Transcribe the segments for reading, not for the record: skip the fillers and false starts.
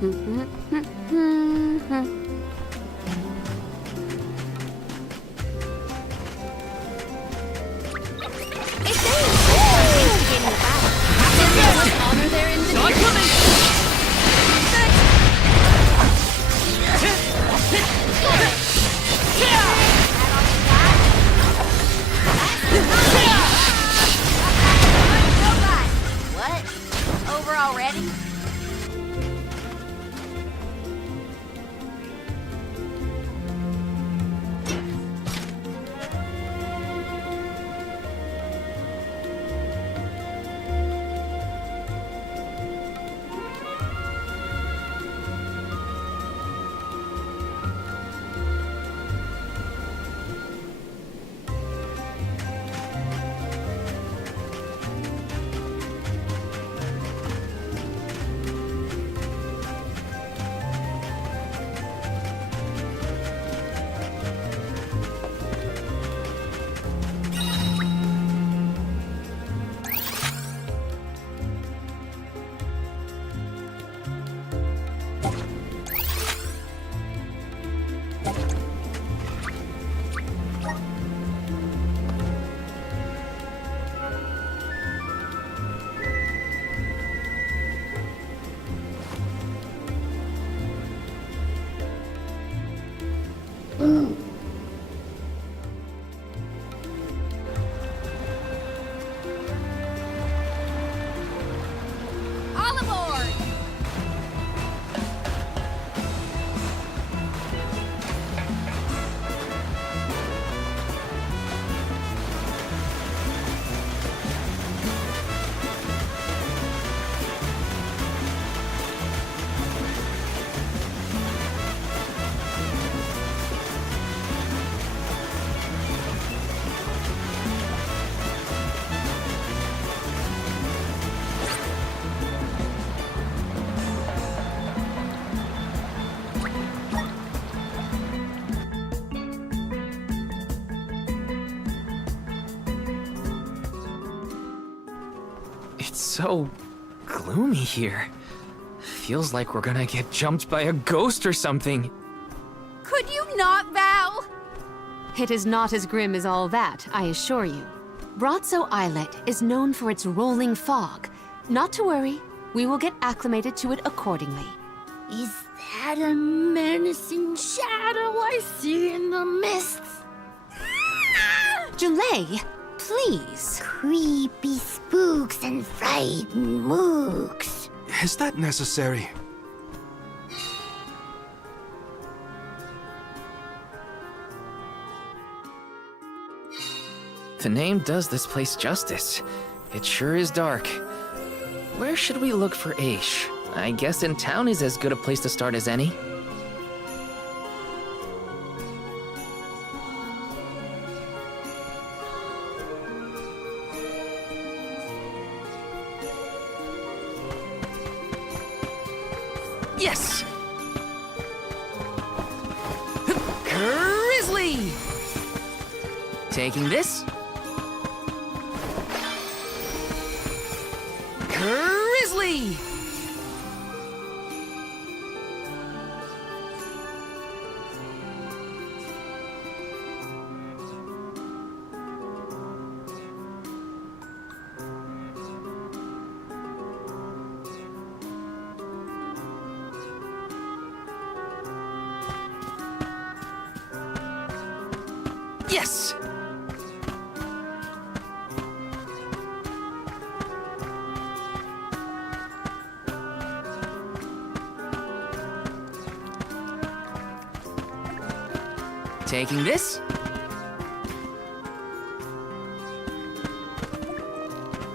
What? Over already? All aboard! It's so gloomy here. Feels like we're gonna get jumped by a ghost or something. Could you not, Val? It is not as grim as all that, I assure you. Brazzo Islet is known for its rolling fog. Not to worry, we will get acclimated to it accordingly. Is that a menacing shadow I see in the mists? Jolay, please. Creepy spooks and frightened mooks. Is that necessary? The name does this place justice. It sure is dark. Where should we look for Aish? I guess in town is as good a place to start as any. Yes! Grizzly! Taking this. Grizzly! Yes! Taking this.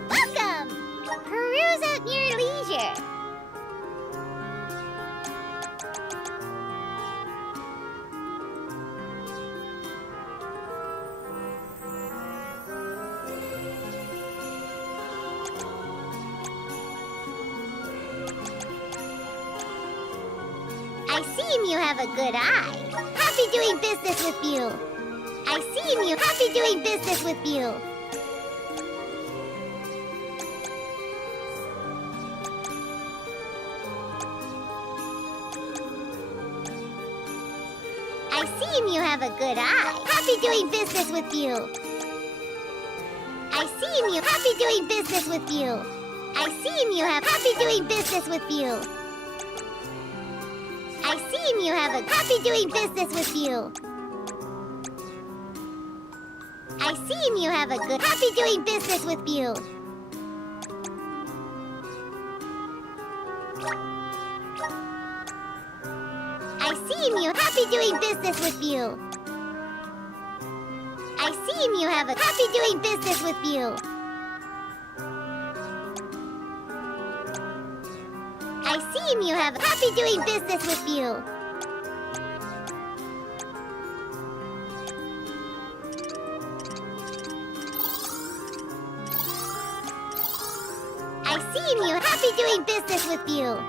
Welcome! Peruse at your leisure. I seem you have a good eye. Happy doing business with you. I seem you happy doing business with you. I see you have a good eye. Happy doing business with you. I see you happy doing business with you. I see you have happy doing business with you. I see you have a happy doing business with you. I see you have a good happy doing business with you. I see you happy doing business with you. I see you have a happy doing business with you. I see you have a happy doing business with you. I see you happy doing business with you.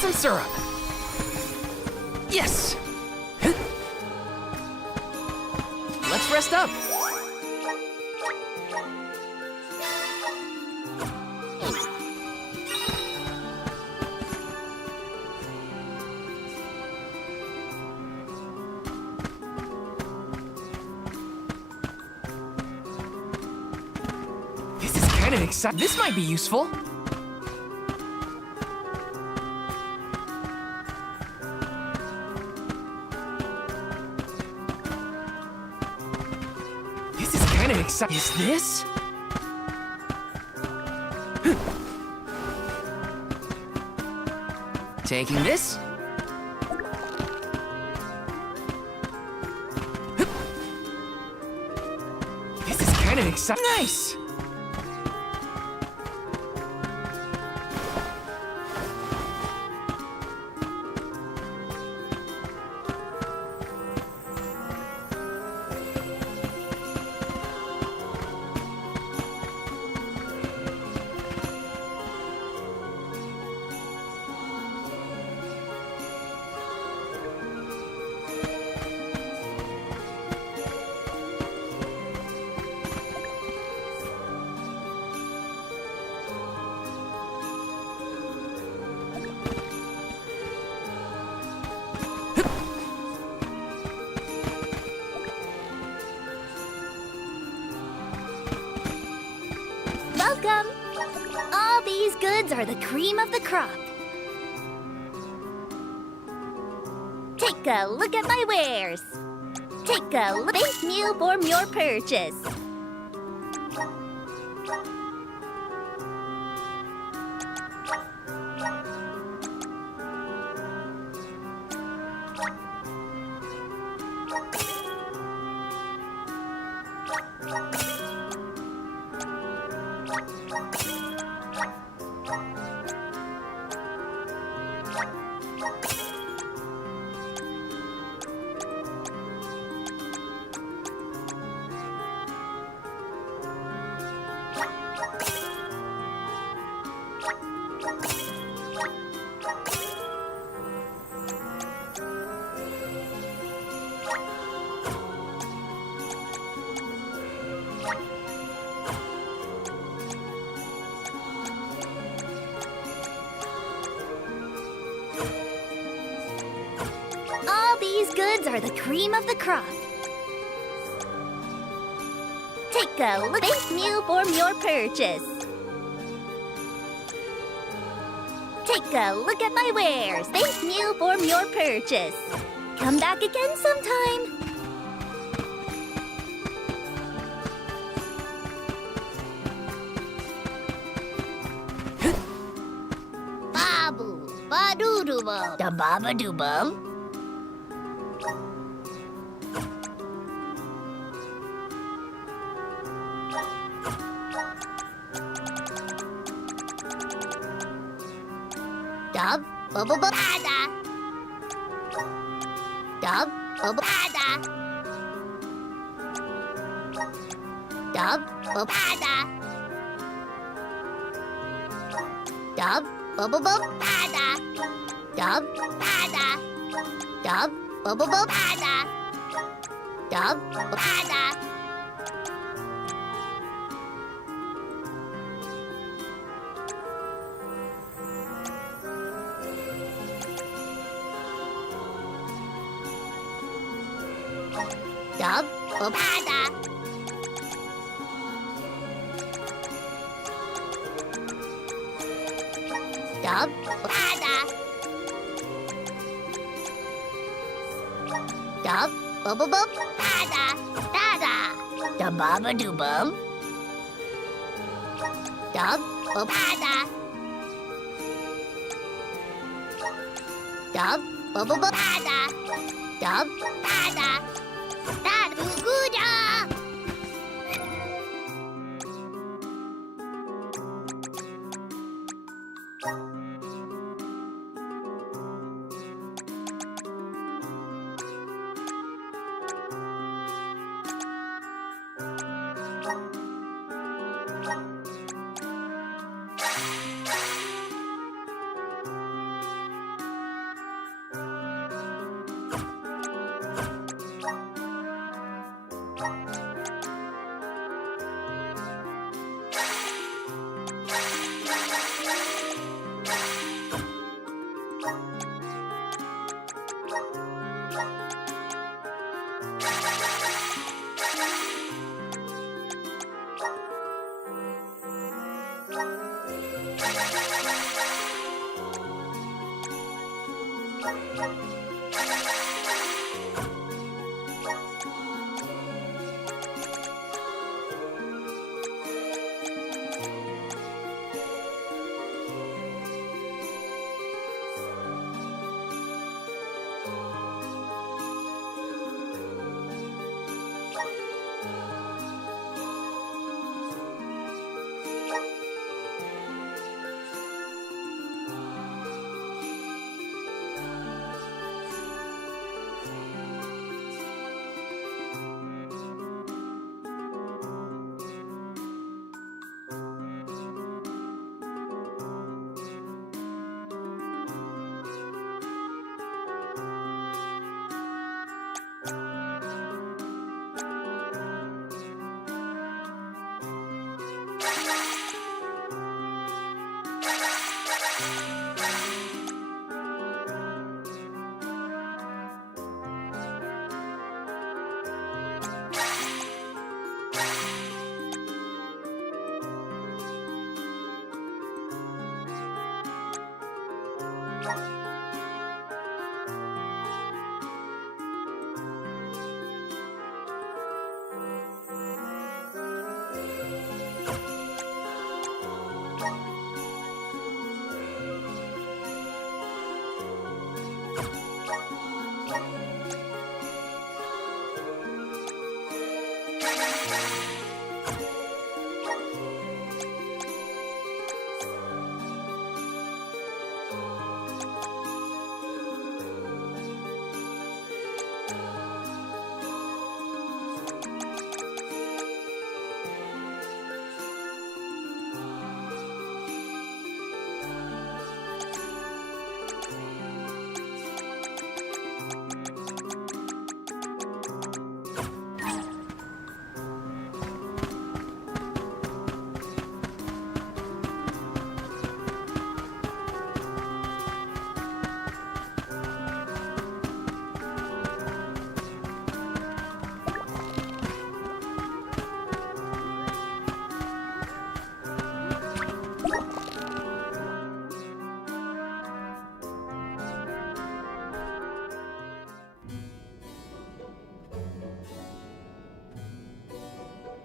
Some syrup. Yes. Let's rest up. This is kind of exciting. This might be useful. Is this? Taking this? This is kind of exciting. Nice! Welcome! All these goods are the cream of the crop. Take a look at my wares. Take a look. Thank you for your purchase. are the cream of the crop. Take a look. Thank you for your purchase. Take a look at my wares. Thank you for your purchase. Come back again sometime. Babu, badoodoo-bum, da baba-doo-bum. Dub, bubble bada. Dub, bubble bada. Dub, bubble bada. Dub, bubble bada. Dub, bada. Dub, bubble bada. Dub, bada. Dub, bada. Dub, bada. Dub, bubble bada. Dada. Da baba doo bum. Dub, bada. Dub, bubble bada. Dub, bada. Daruguda!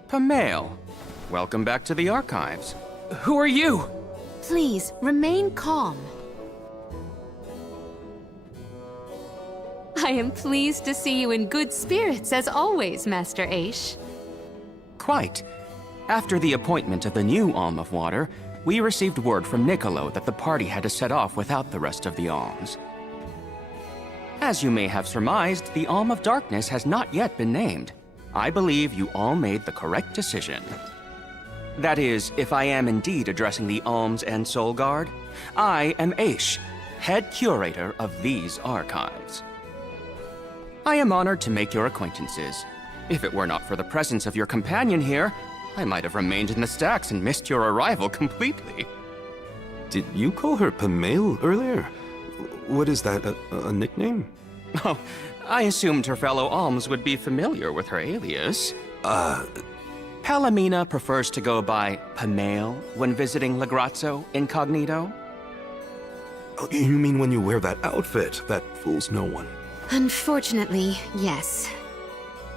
Pamail, welcome back to the archives. Who are you? Please, remain calm. I am pleased to see you in good spirits, as always, Master Aish. Quite. After the appointment of the new Alm of Water, we received word from Niccolo that the party had to set off without the rest of the alms. As you may have surmised, the Alm of Darkness has not yet been named. I believe you all made the correct decision. That is, if I am indeed addressing the Alms and Soul Guard, I am Aish, head curator of these archives. I am honored to make your acquaintances. If it were not for the presence of your companion here, I might have remained in the stacks and missed your arrival completely. Did you call her Pamail earlier? What is that, a nickname? Oh, I assumed her fellow alms would be familiar with her alias. Palomina prefers to go by Pamail when visiting Legrazzo incognito. Oh, you mean when you wear that outfit that fools no one? Unfortunately, yes.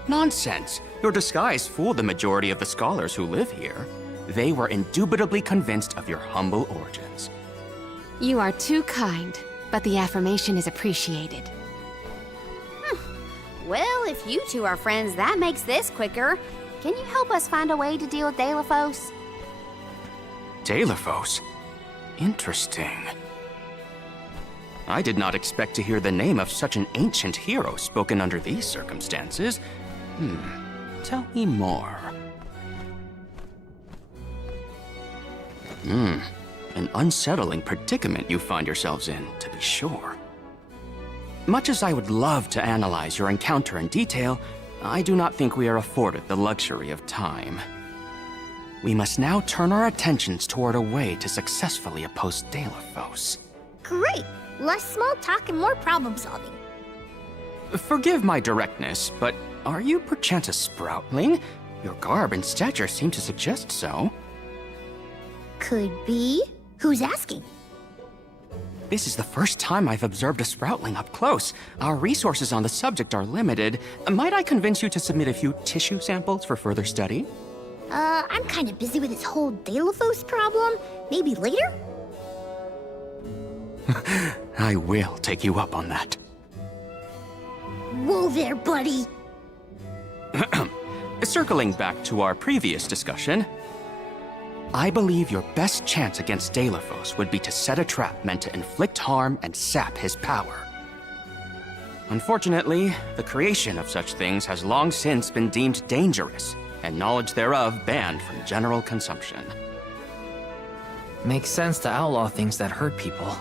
Nonsense. Your disguise fooled the majority of the scholars who live here. They were indubitably convinced of your humble origins. You are too kind, but the affirmation is appreciated. Well, if you two are friends, that makes this quicker. Can you help us find a way to deal with Deilephos? Deilephos? Interesting. I did not expect to hear the name of such an ancient hero spoken under these circumstances. Tell me more. An unsettling predicament you find yourselves in, to be sure. Much as I would love to analyze your encounter in detail, I do not think we are afforded the luxury of time. We must now turn our attentions toward a way to successfully oppose Deilephos. Great! Less small talk and more problem solving. Forgive my directness, but are you perchance a Sproutling? Your garb and stature seem to suggest so. Could be. Who's asking? This is the first time I've observed a Sproutling up close. Our resources on the subject are limited. Might I convince you to submit a few tissue samples for further study? I'm kind of busy with this whole Deilephos problem. Maybe later? I will take you up on that. Whoa there, buddy! Circling back to our previous discussion, I believe your best chance against Deilephos would be to set a trap meant to inflict harm and sap his power. Unfortunately, the creation of such things has long since been deemed dangerous, and knowledge thereof banned from general consumption. Makes sense to outlaw things that hurt people.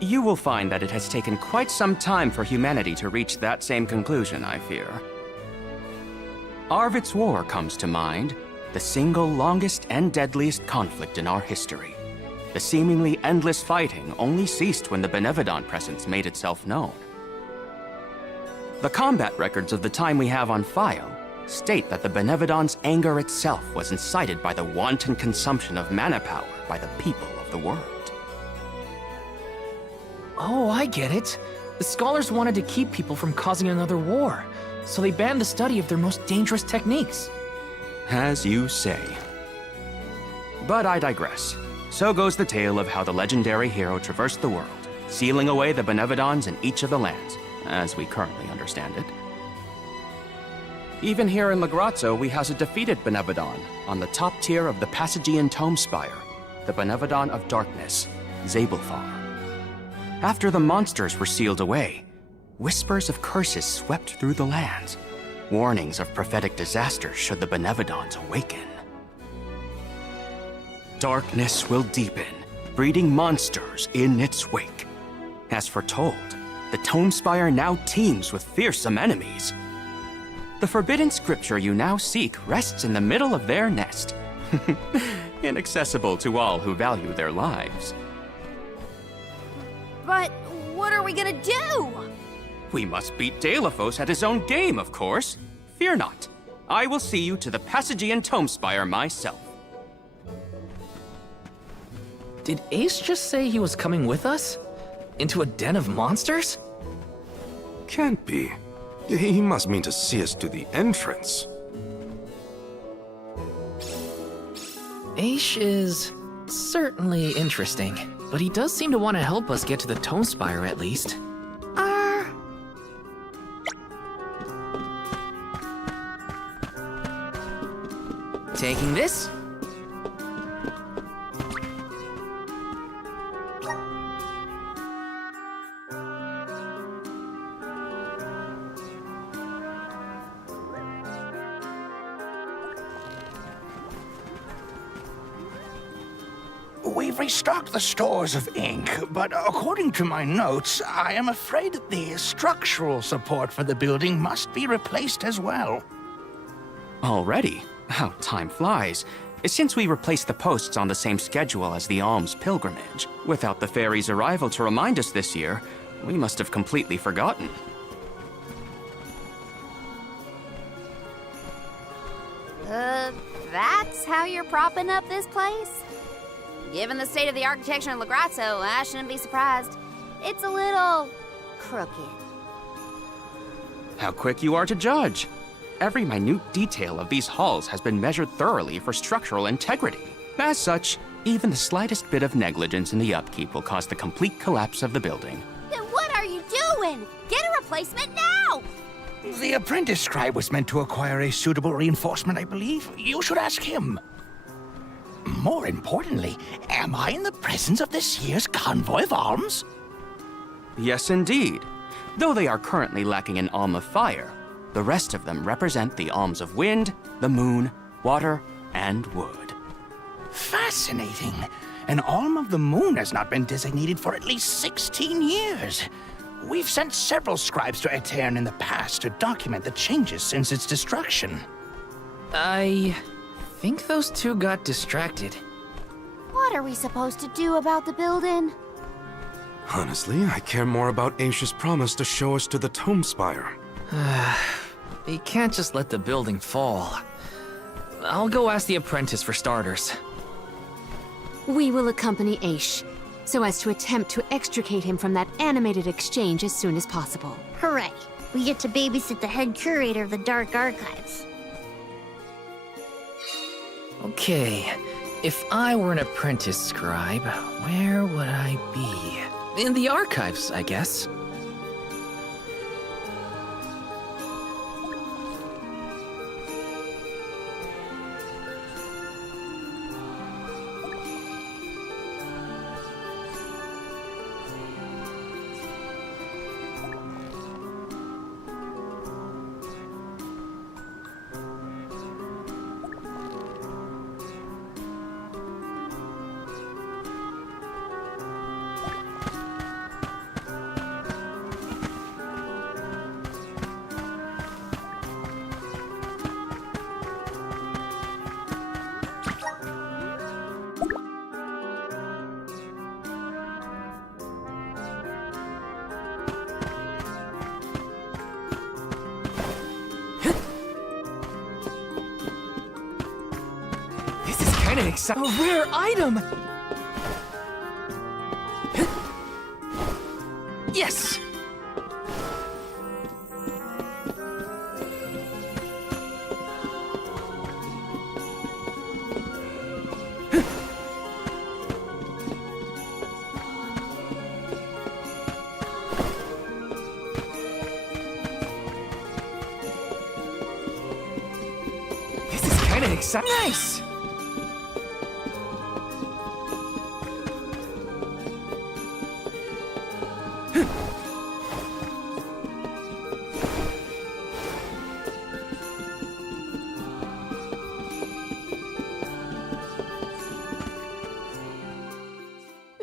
You will find that it has taken quite some time for humanity to reach that same conclusion, I fear. Arvid's War comes to mind, the single longest and deadliest conflict in our history. The seemingly endless fighting only ceased when the Benevodon presence made itself known. The combat records of the time we have on file state that the Benevodon's anger itself was incited by the wanton consumption of mana power by the people of the world. Oh, I get it. The scholars wanted to keep people from causing another war, so they banned the study of their most dangerous techniques. As you say. But I digress. So goes the tale of how the legendary hero traversed the world, sealing away the Benevodons in each of the lands, as we currently understand it. Even here in Legrazzo, we house a defeated Benevodon on the top tier of the Passagian Tome Spire, the Benevodon of Darkness, Zabelfar. After the monsters were sealed away, whispers of curses swept through the lands, warnings of prophetic disaster should the Benevodons awaken. Darkness will deepen, breeding monsters in its wake. As foretold, the Tome Spire now teems with fearsome enemies. The forbidden scripture you now seek rests in the middle of their nest, inaccessible to all who value their lives. But what are we gonna do? We must beat Deilephos at his own game, of course. Fear not. I will see you to the Passagian Tome Spire myself. Did Ace just say he was coming with us? Into a den of monsters? Can't be. He must mean to see us to the entrance. Aish is certainly interesting, but he does seem to want to help us get to the Tome Spire at least. Taking this? We've restocked the stores of ink, but according to my notes, I am afraid that the structural support for the building must be replaced as well. Already? How time flies. Since we replaced the posts on the same schedule as the Alms pilgrimage, without the fairy's arrival to remind us this year, we must have completely forgotten. That's how you're propping up this place? Given the state of the architecture in Lagrazzo, I shouldn't be surprised. It's a little crooked. How quick you are to judge! Every minute detail of these halls has been measured thoroughly for structural integrity. As such, even the slightest bit of negligence in the upkeep will cause the complete collapse of the building. Then what are you doing? Get a replacement now! The apprentice scribe was meant to acquire a suitable reinforcement, I believe. You should ask him. More importantly, am I in the presence of this year's Convoy of Alms? Yes, indeed. Though they are currently lacking an Alm of Fire, the rest of them represent the Alms of Wind, the Moon, Water, and Wood. Fascinating. An Alm of the Moon has not been designated for at least 16 years. We've sent several scribes to Aetern in the past to document the changes since its destruction. I think those two got distracted. What are we supposed to do about the building? Honestly, I care more about Aish's promise to show us to the Tome Spire. We can't just let the building fall. I'll go ask the apprentice for starters. We will accompany Aish, so as to attempt to extricate him from that animated exchange as soon as possible. Hooray. We get to babysit the head curator of the Dark Archives. Okay, if I were an apprentice scribe, where would I be? In the archives, I guess. A rare item! Yes! This is kind of exciting. Nice!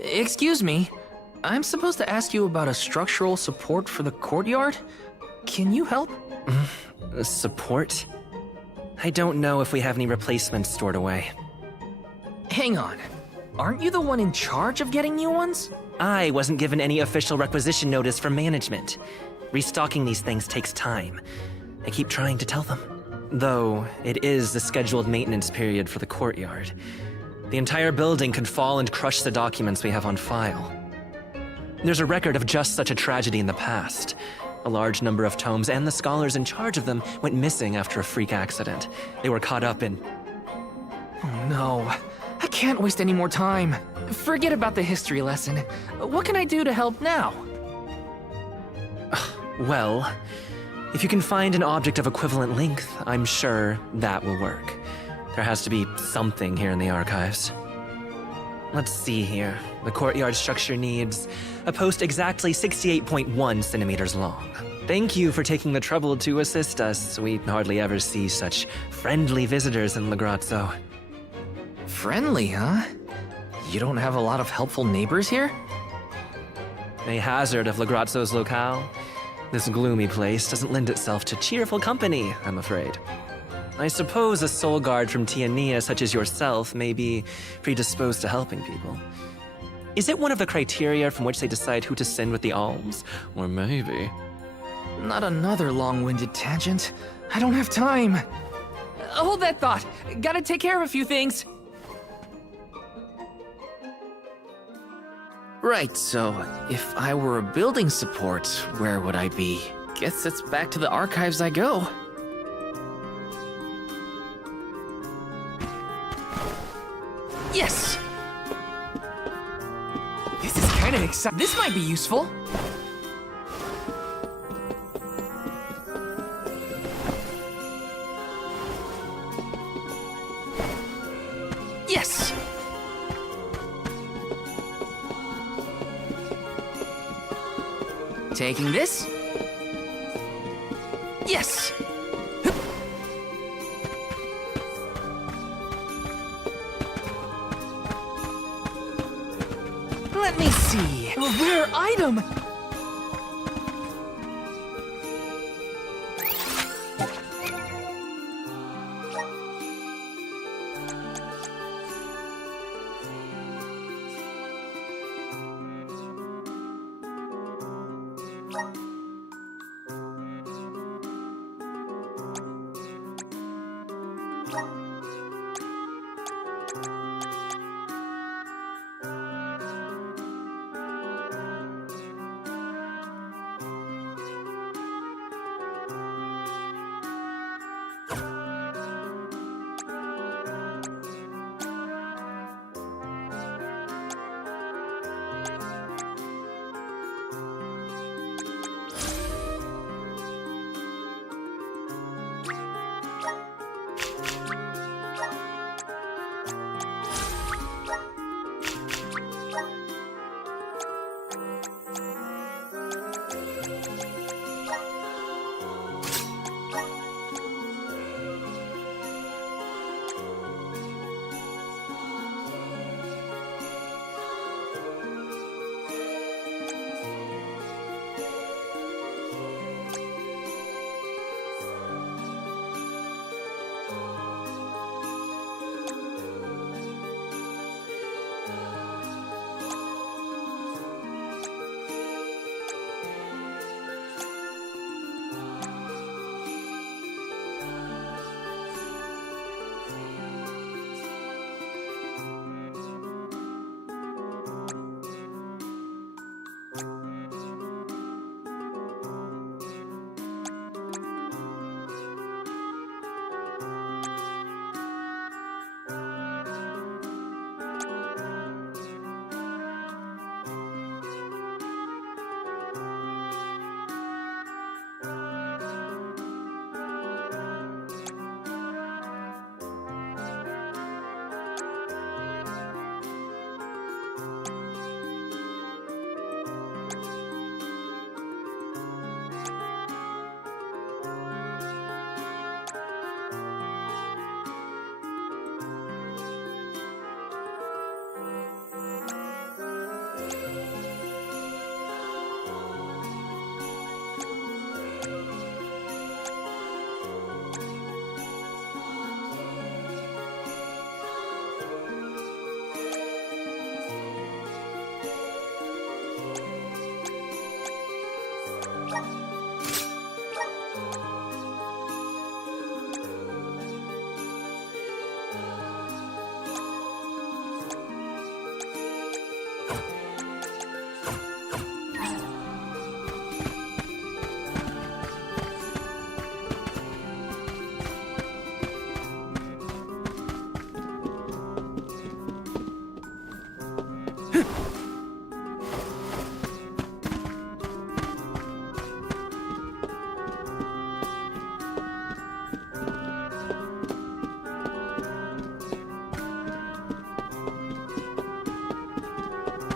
Excuse me, I'm supposed to ask you about a structural support for the courtyard? Can you help? Support? I don't know if we have any replacements stored away. Hang on, aren't you the one in charge of getting new ones? I wasn't given any official requisition notice from management. Restocking these things takes time. I keep trying to tell them. Though, it is the scheduled maintenance period for the courtyard. The entire building could fall and crush the documents we have on file. There's a record of just such a tragedy in the past. A large number of tomes and the scholars in charge of them went missing after a freak accident. They were caught up in... Oh no. I can't waste any more time. Forget about the history lesson. What can I do to help now? Well, if you can find an object of equivalent length, I'm sure that will work. There has to be something here in the archives. Let's see here. The courtyard structure needs a post exactly 68.1 centimeters long. Thank you for taking the trouble to assist us. We hardly ever see such friendly visitors in Legrazzo. Friendly, huh? You don't have a lot of helpful neighbors here? A hazard of Legrazzo's locale. This gloomy place doesn't lend itself to cheerful company, I'm afraid. I suppose a soul guard from Tiania such as yourself may be predisposed to helping people. Is it one of the criteria from which they decide who to send with the alms? Or maybe... Not another long-winded tangent. I don't have time. Hold that thought. Gotta take care of a few things. Right, so if I were a building support, where would I be? Guess it's back to the archives I go. Yes! This is kind of exciting. This might be useful. Yes! Taking this? Yes! Let me see. A rare item!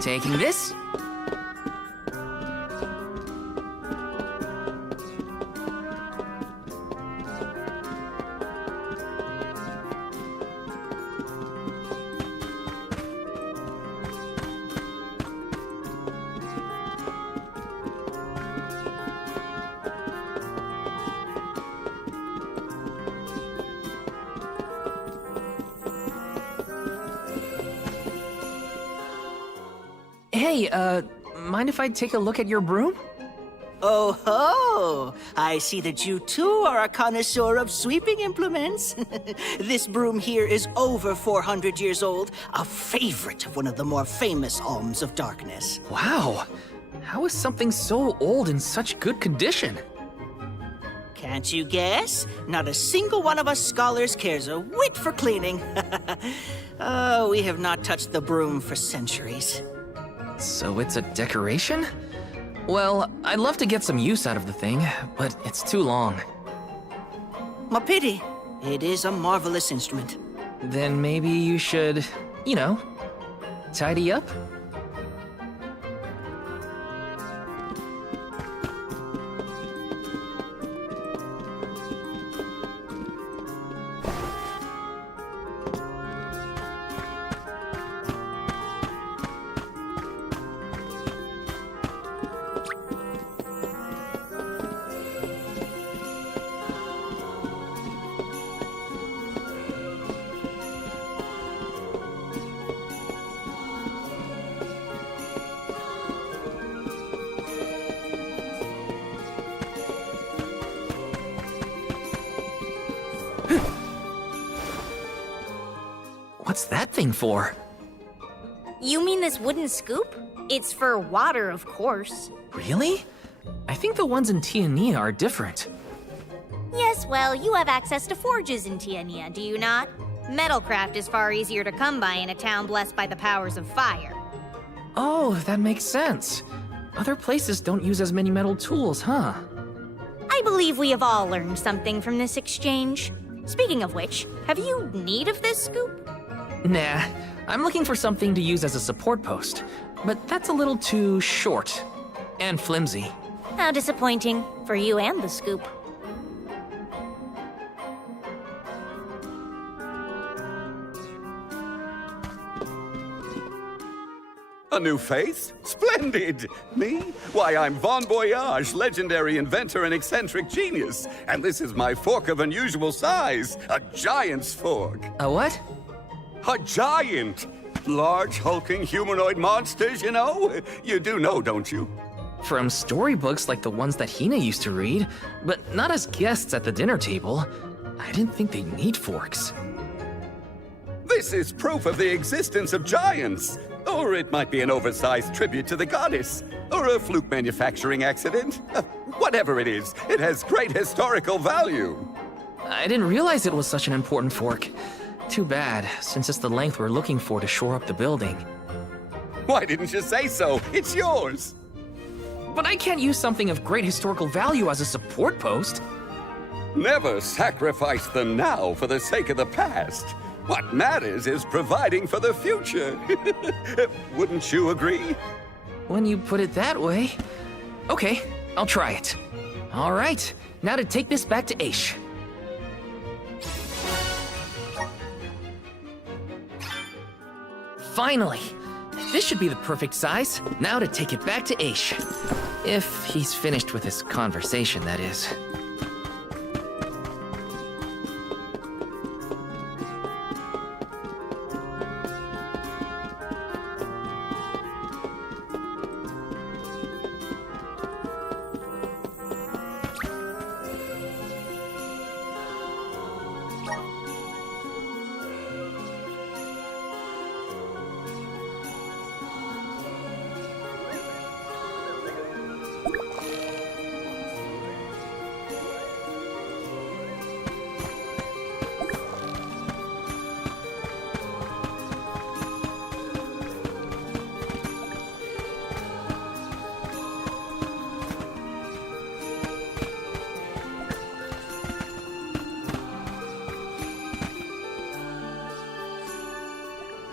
Taking this. Hey, mind if I take a look at your broom? Oh ho! I see that you too are a connoisseur of sweeping implements. This broom here is over 400 years old, a favorite of one of the more famous Alms of Darkness. Wow. How is something so old in such good condition? Can't you guess? Not a single one of us scholars cares a whit for cleaning. Oh, we have not touched the broom for centuries. So it's a decoration? Well, I'd love to get some use out of the thing, but it's too long. A pity. It is a marvelous instrument. Then maybe you should, tidy up? What's that thing for? You mean this wooden scoop? It's for water, of course. Really? I think the ones in Tiania are different. Yes, well, you have access to forges in Tiania, do you not? Metalcraft is far easier to come by in a town blessed by the powers of fire. Oh, that makes sense. Other places don't use as many metal tools, huh? I believe we have all learned something from this exchange. Speaking of which, have you need of this scoop? Nah, I'm looking for something to use as a support post, but that's a little too short and flimsy. How disappointing for you and the scoop. A new face? Splendid! Me? Why, I'm Bon Voyage, legendary inventor and eccentric genius. And this is my fork of unusual size, a giant's fork. A what? A giant! Large, hulking humanoid monsters, you know? You do know, don't you? From storybooks like the ones that Hina used to read, but not as guests at the dinner table. I didn't think they'd need forks. This is proof of the existence of giants. Or it might be an oversized tribute to the goddess. Or a fluke manufacturing accident. Whatever it is, it has great historical value. I didn't realize it was such an important fork. Too bad, since it's the length we're looking for to shore up the building. Why didn't you say so? It's yours. But I can't use something of great historical value as a support post. Never sacrifice the now for the sake of the past. What matters is providing for the future. Wouldn't you agree? When you put it that way. Okay, I'll try it. All right, now to take this back to Aish. Finally! This should be the perfect size. Now to take it back to Aish. If he's finished with his conversation, that is.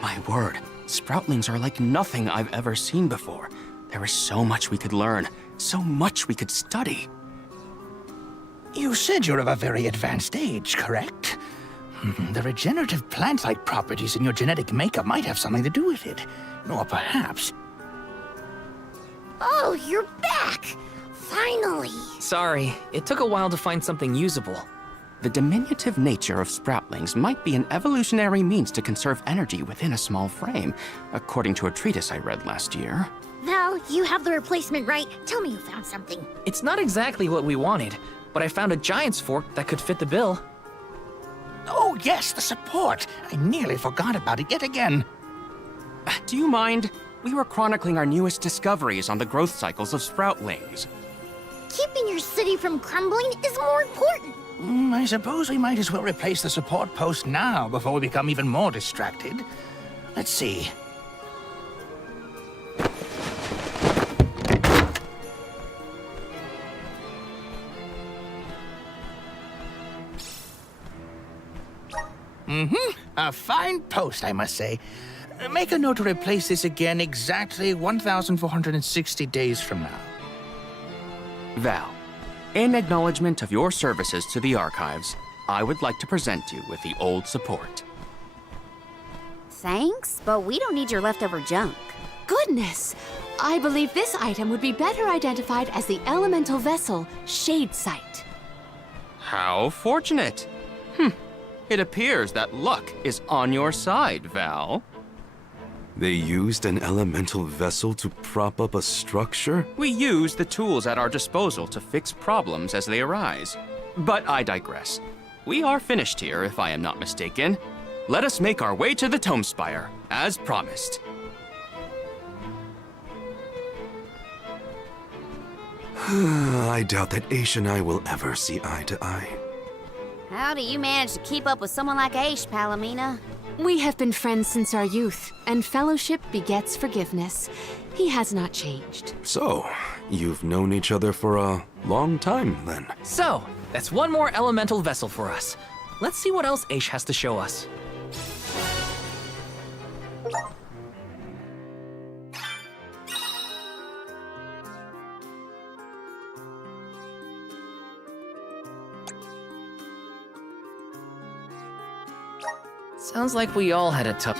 My word, Sproutlings are like nothing I've ever seen before. There is so much we could learn, so much we could study. You said you're of a very advanced age, correct? The regenerative plant-like properties in your genetic makeup might have something to do with it. Or perhaps... Oh, you're back! Finally! Sorry, it took a while to find something usable. The diminutive nature of sproutlings might be an evolutionary means to conserve energy within a small frame, according to a treatise I read last year. Val, you have the replacement, right? Tell me you found something. It's not exactly what we wanted, but I found a giant's fork that could fit the bill. Oh, yes, the support! I nearly forgot about it yet again. Do you mind? We were chronicling our newest discoveries on the growth cycles of sproutlings. Keeping your city from crumbling is more important. I suppose we might as well replace the support post now before we become even more distracted. Let's see. A fine post, I must say. Make a note to replace this again exactly 1,460 days from now. Val, in acknowledgement of your services to the archives, I would like to present you with the old support. Thanks, but we don't need your leftover junk. Goodness! I believe this item would be better identified as the elemental vessel, Shade Sight. How fortunate! It appears that luck is on your side, Val. They used an elemental vessel to prop up a structure? We use the tools at our disposal to fix problems as they arise. But I digress. We are finished here, if I am not mistaken. Let us make our way to the Tome Spire, as promised. I doubt that Aish and I will ever see eye to eye. How do you manage to keep up with someone like Aish, Palomina? We have been friends since our youth, and fellowship begets forgiveness. He has not changed. So, you've known each other for a long time, then? So, that's one more elemental vessel for us. Let's see what else Aish has to show us. Sounds like we all had a tough...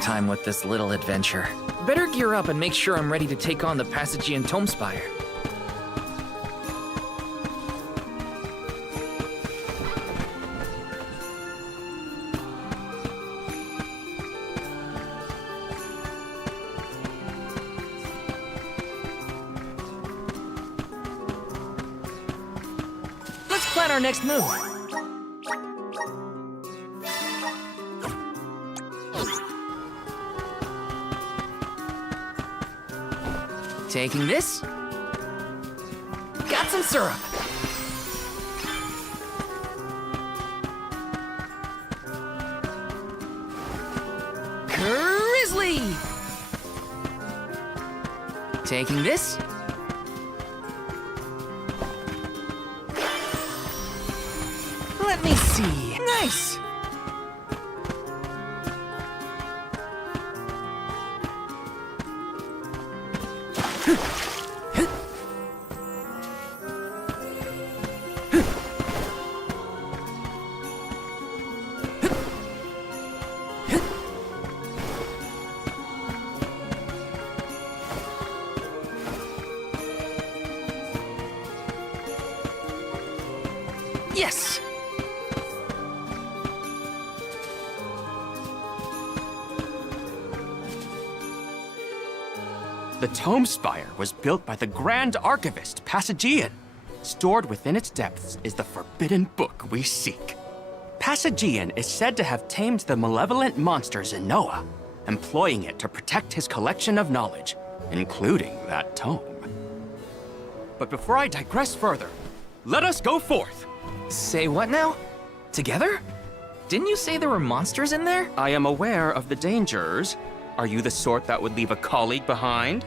Time with this little adventure. Better gear up and make sure I'm ready to take on the Passagian Tomespire. Let's plan our next move. Taking this. Got some syrup. Grizzly! Taking this. Let me see. Nice! Yes! The Tomespire was built by the Grand Archivist Passagian. Stored within its depths is the forbidden book we seek. Passagian is said to have tamed the malevolent monster Zenoa, employing it to protect his collection of knowledge, including that tome. But before I digress further, let us go forth. Say what now? Together? Didn't you say there were monsters in there? I am aware of the dangers. Are you the sort that would leave a colleague behind?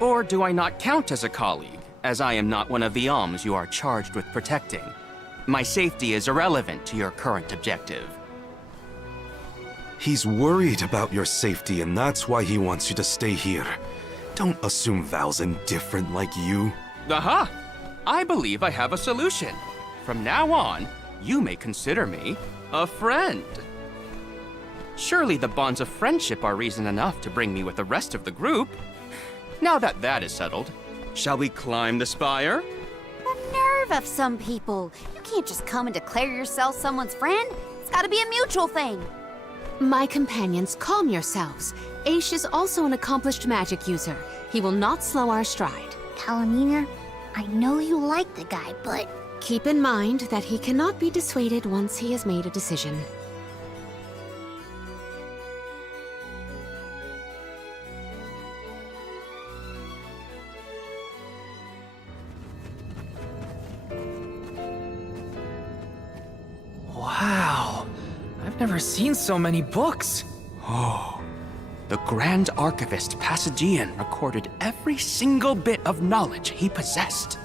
Or do I not count as a colleague, as I am not one of the alms you are charged with protecting? My safety is irrelevant to your current objective. He's worried about your safety, and that's why he wants you to stay here. Don't assume Val's indifferent like you. Aha! I believe I have a solution. From now on, you may consider me a friend. Surely the bonds of friendship are reason enough to bring me with the rest of the group. Now that that is settled, shall we climb the spire? The nerve of some people. You can't just come and declare yourself someone's friend. It's gotta be a mutual thing. My companions, calm yourselves. Aish is also an accomplished magic user. He will not slow our stride. Kalamina, I know you like the guy, but Keep in mind that he cannot be dissuaded once he has made a decision. Wow, I've never seen so many books. Oh, the Grand Archivist Passagian recorded every single bit of knowledge he possessed.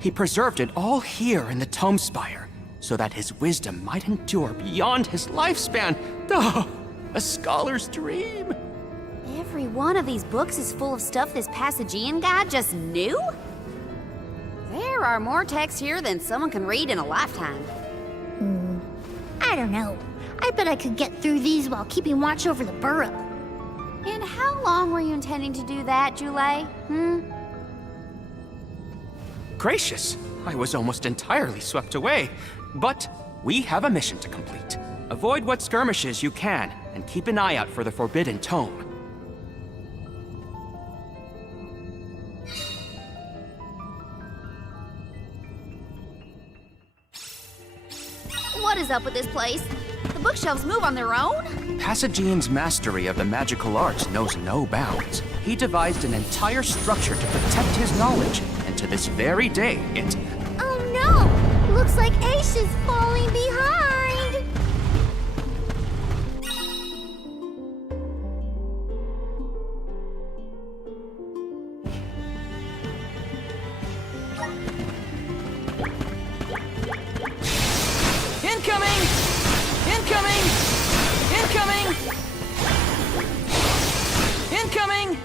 He preserved it all here in the Tomespire, so that his wisdom might endure beyond his lifespan. Oh, a scholar's dream. Every one of these books is full of stuff this Passagian guy just knew? There are more texts here than someone can read in a lifetime. I don't know. I bet I could get through these while keeping watch over the burrow. And how long were you intending to do that, Jule? Gracious, I was almost entirely swept away. But we have a mission to complete. Avoid what skirmishes you can, and keep an eye out for the Forbidden Tome. What is up with this place? The bookshelves move on their own? Passagian's mastery of the magical arts knows no bounds. He devised an entire structure to protect his knowledge, and to this very day, it... Oh no! Looks like Aish is falling behind! Incoming! Incoming! Incoming! Incoming!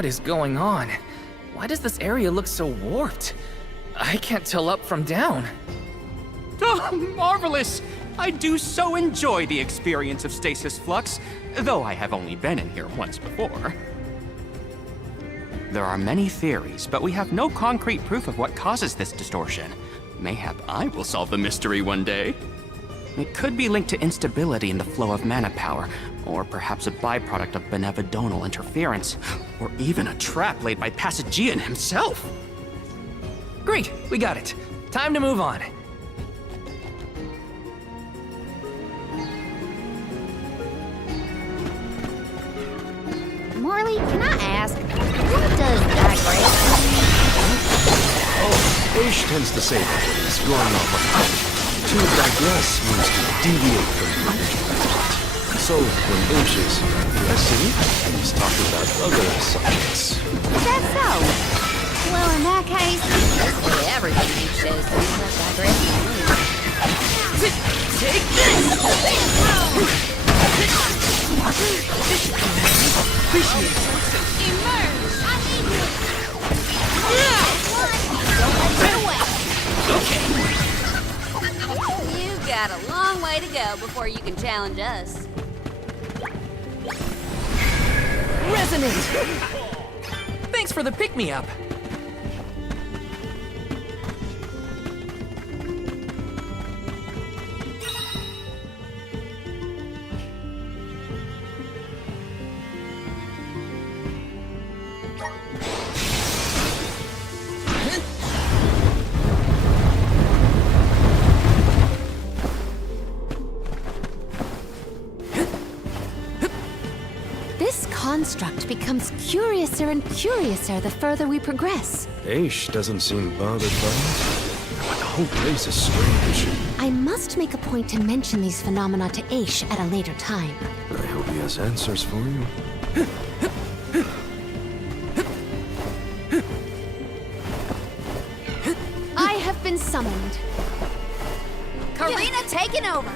What is going on? Why does this area look so warped? I can't tell up from down. Oh, marvelous! I do so enjoy the experience of stasis flux, though I have only been in here once before. There are many theories, but we have no concrete proof of what causes this distortion. Mayhap I will solve the mystery one day. It could be linked to instability in the flow of mana power, or perhaps a byproduct of benevodonal interference, or even a trap laid by Passagian himself. Great, we got it. Time to move on. Morley, can I ask, what does digress mean? Oh, Aish tends to say that when he's going off on a To digress means to deviate from the original. So when Aish is digressing, he's talking about other subjects. Is that so? Well, in that case, basically everything he says seems like digressing to me. Take this! Emerge! I need you! Don't let it get away! Okay. You've got a long way to go before you can challenge us. Resonant! Thanks for the pick-me-up. This construct becomes curiouser and curiouser the further we progress. Aish doesn't seem bothered by it. But the whole place is strange. I must make a point to mention these phenomena to Aish at a later time. I hope he has answers for you. I have been summoned. Karina taking over!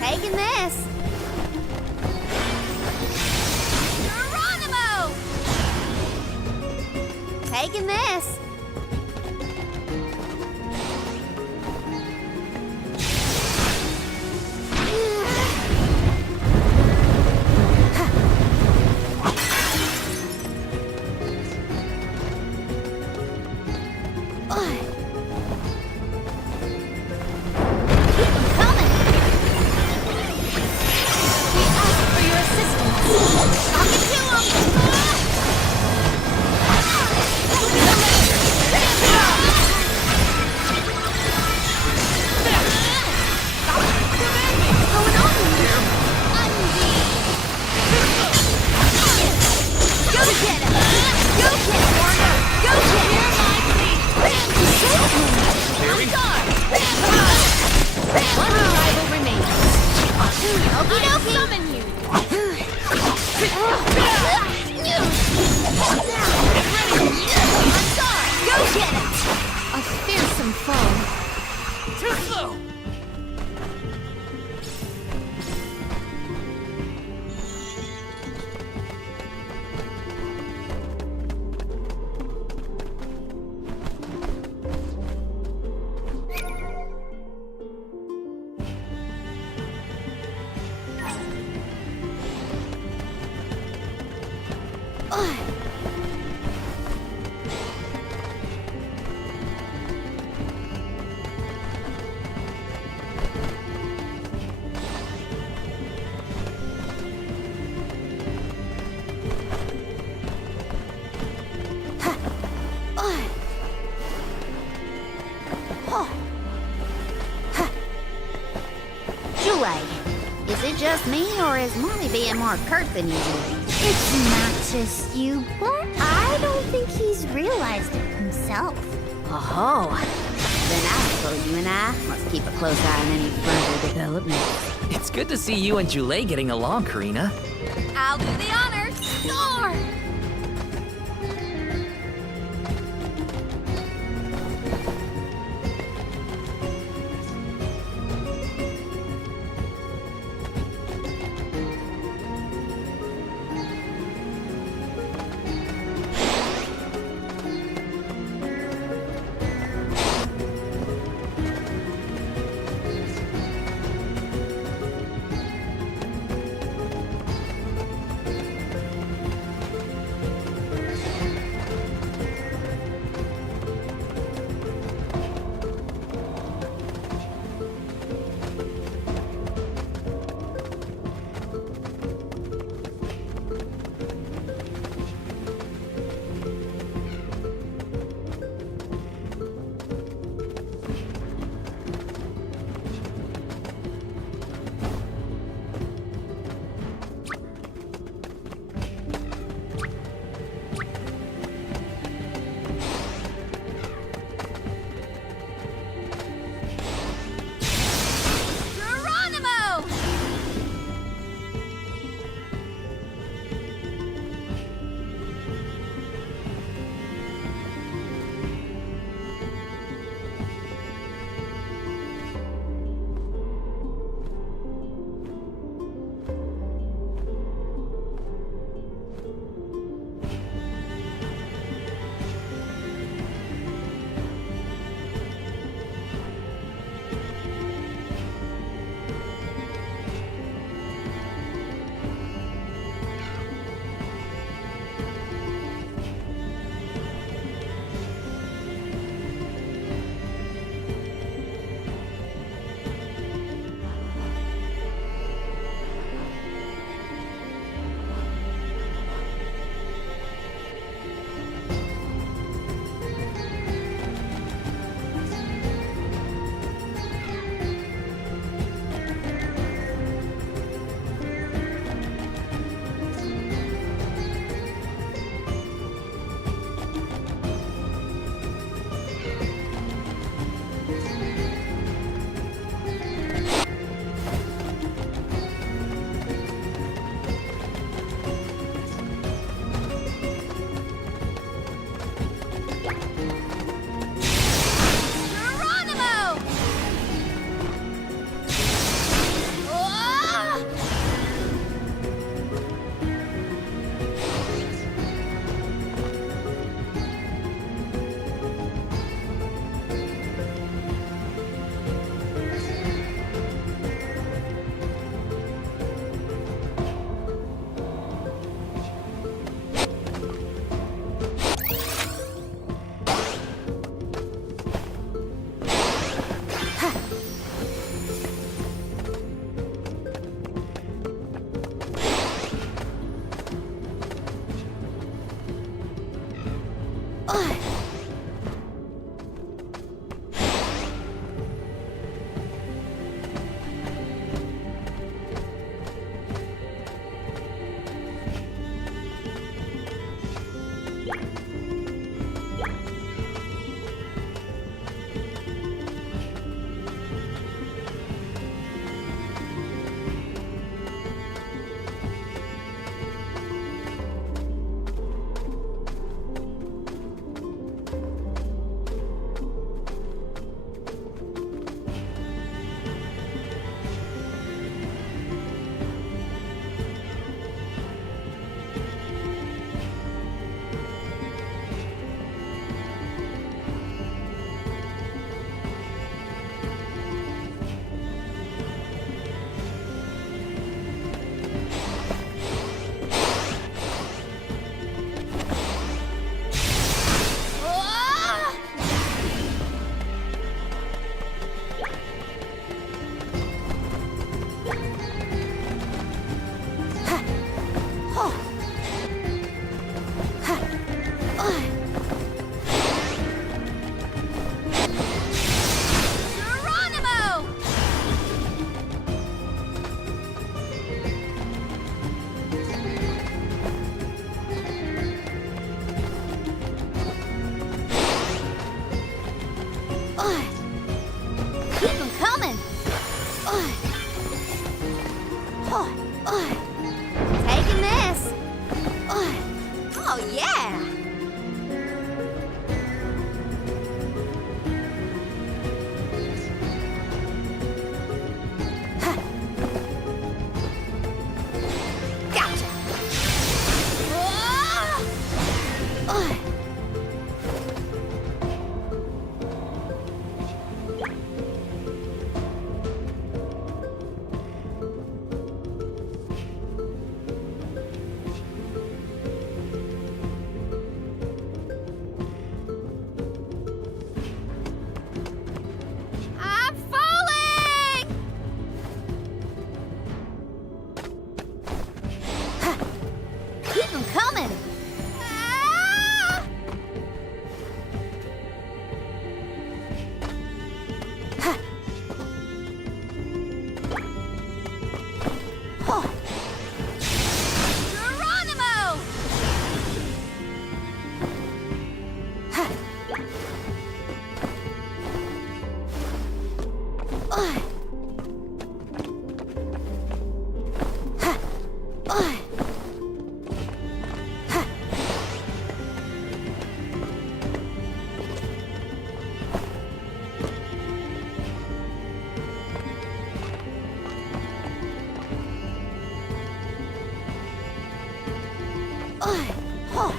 Taking this. Geronimo! Taking this. Is it just me, or is Morley being more curt than usual? It's not just you, but I don't think he's realized it himself. Oh, Then I suppose you and I must keep a close eye on any further developments. It's good to see you and Jule getting along, Karina. I'll do the honors. Score! Geronimo! Geronimo! Ah! Geronimo!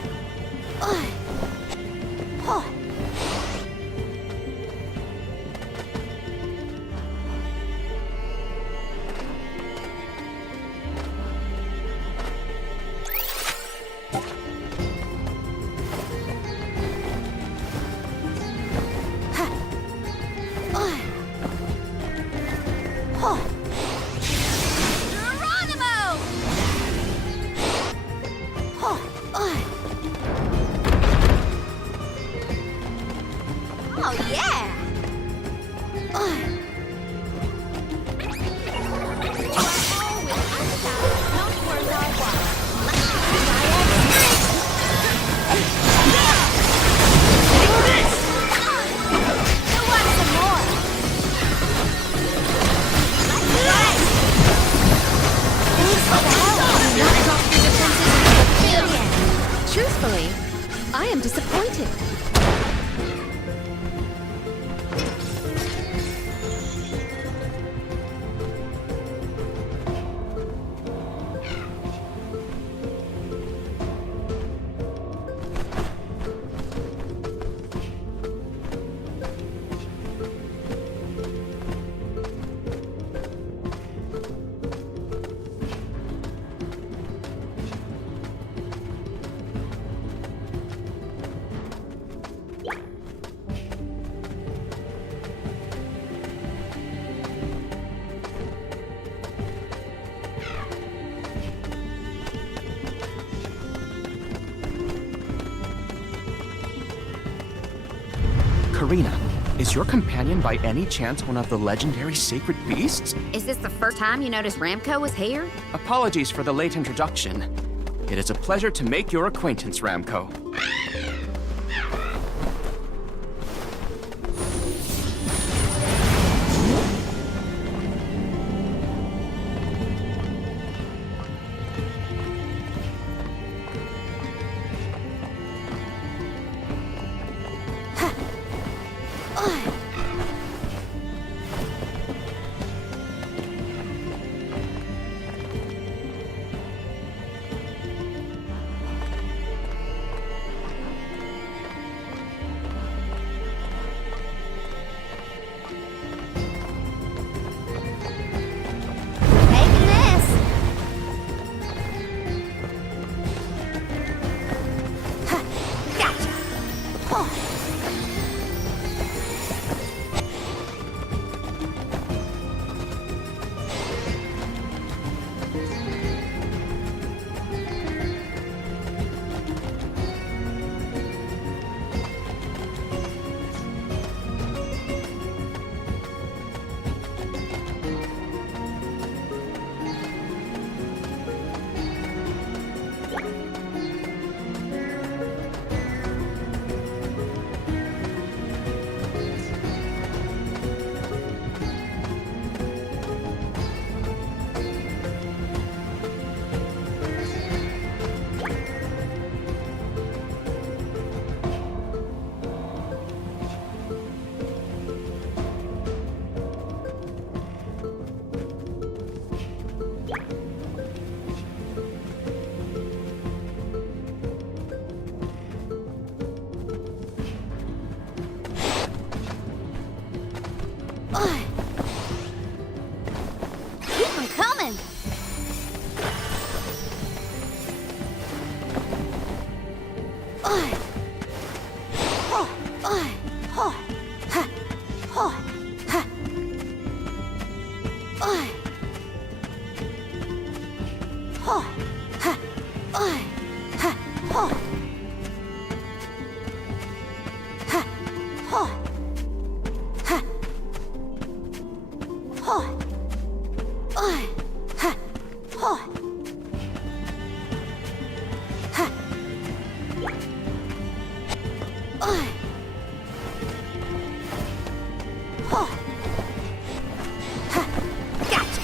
Oh, yeah! Truthfully, I am disappointed. Karina, is your companion by any chance one of the legendary sacred beasts? Is this the first time you noticed Ramco was here? Apologies for the late introduction. It is a pleasure to make your acquaintance, Ramco. Taking this. Gotcha. Keep 'em coming. Gotcha.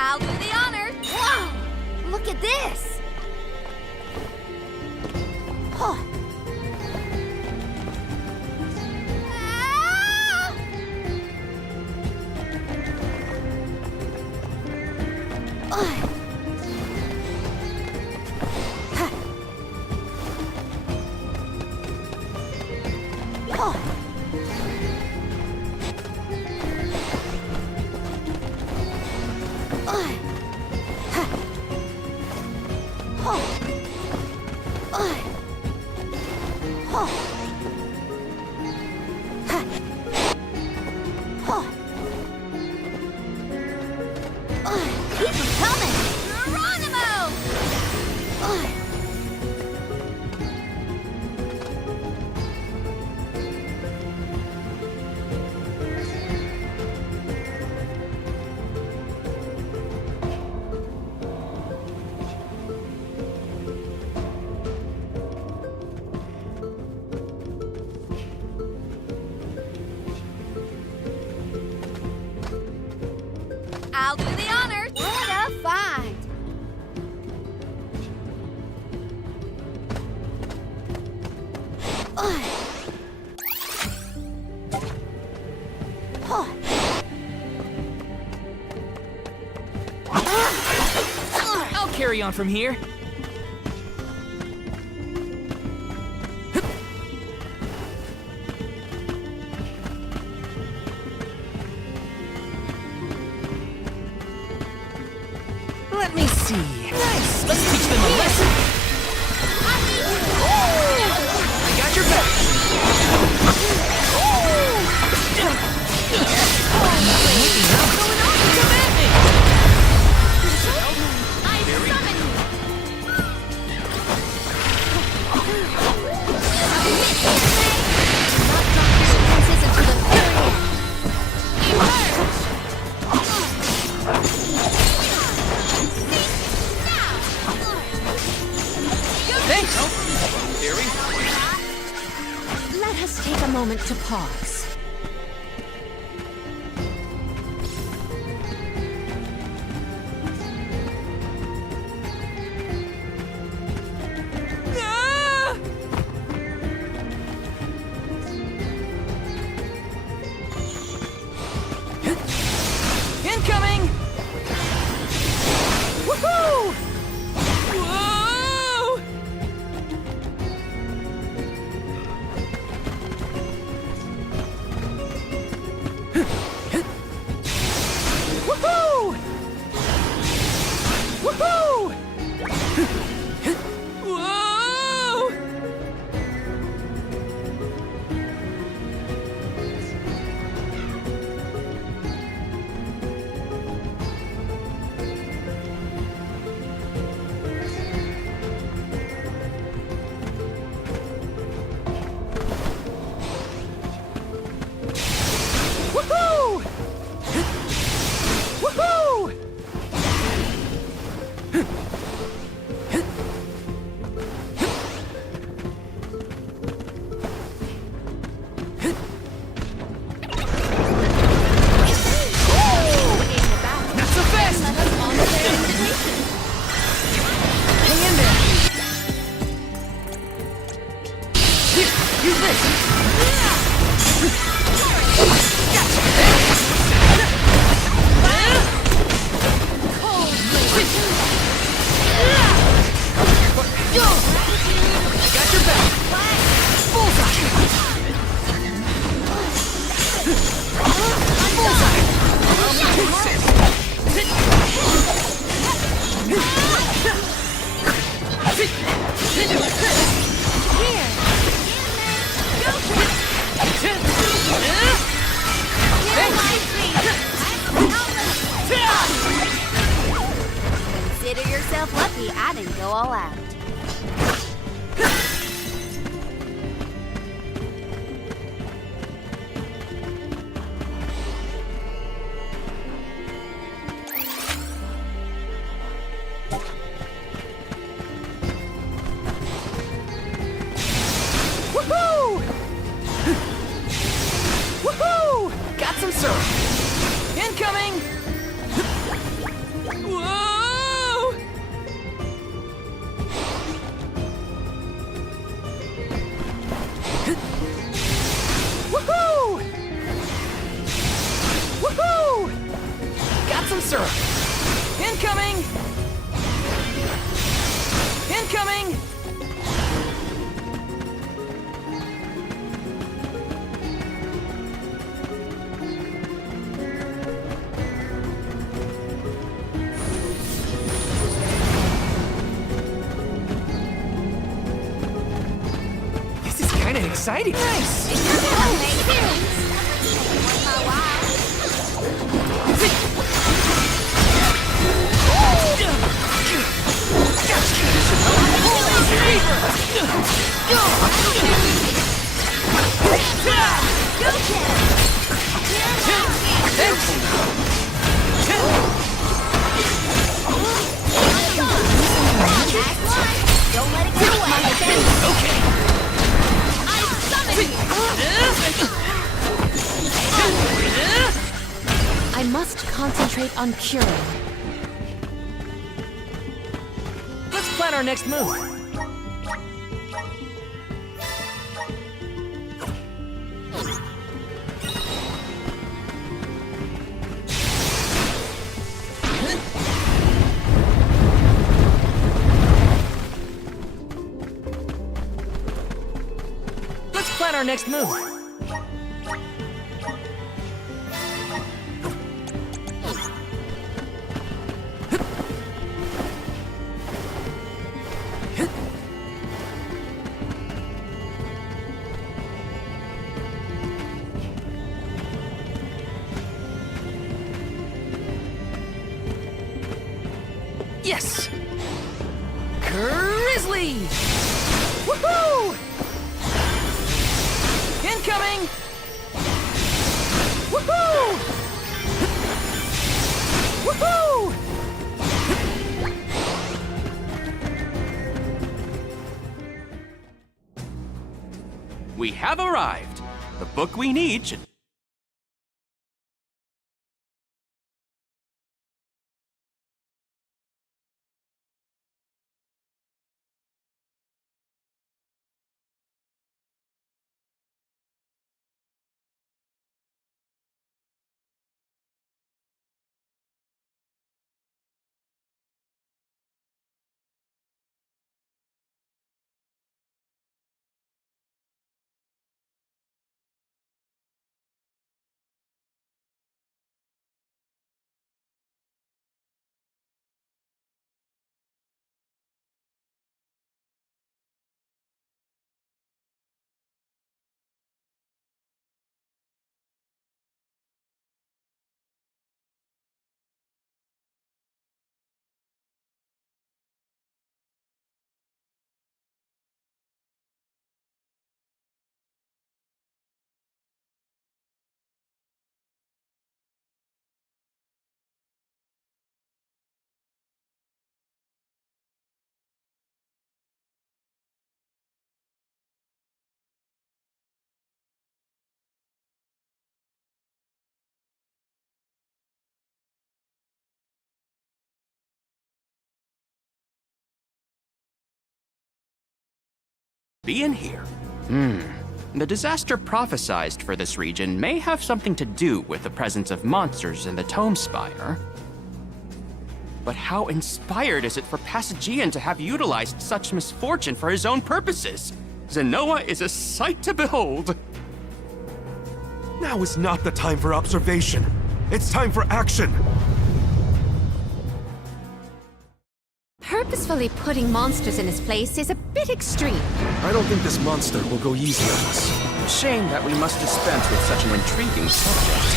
I'll do the honors. Wow! Look at this! Huh. Ah! Keep 'em coming! Geronimo! I'll do the honors. What a find! I'll carry on from here. Let me see. Nice! Let's teach them a lesson! I got your back! Let us take a moment to pause. Incoming! Woohoo! Whoa! Woohoo! Woohoo! Whoa! Woohoo! Woohoo! Not so fast! Hang in there! Here, use this! Got your back! Bullseye! Consider yourself lucky I didn't go all out. Woohoo! Woohoo! Got some syrup! Incoming! Whoa! Woohoo! Woohoo! Got some syrup! Incoming! Incoming! This is kinda exciting. Nice! Don't let it get away. Okay. I must concentrate on curing. Let's plan our next move. Let's plan our next move. Yes! Grizzly! Woohoo! Incoming! Woohoo! Woohoo! We have arrived. The book we need should... Be in here. The disaster prophesized for this region may have something to do with the presence of monsters in the Tome Spire. But how inspired is it for Passagian to have utilized such misfortune for his own purposes? Zenoa is a sight to behold. Now is not the time for observation. It's time for action. Purposefully putting monsters in his place is a bit extreme. I don't think this monster will go easy on us. Shame that we must dispense with such an intriguing subject.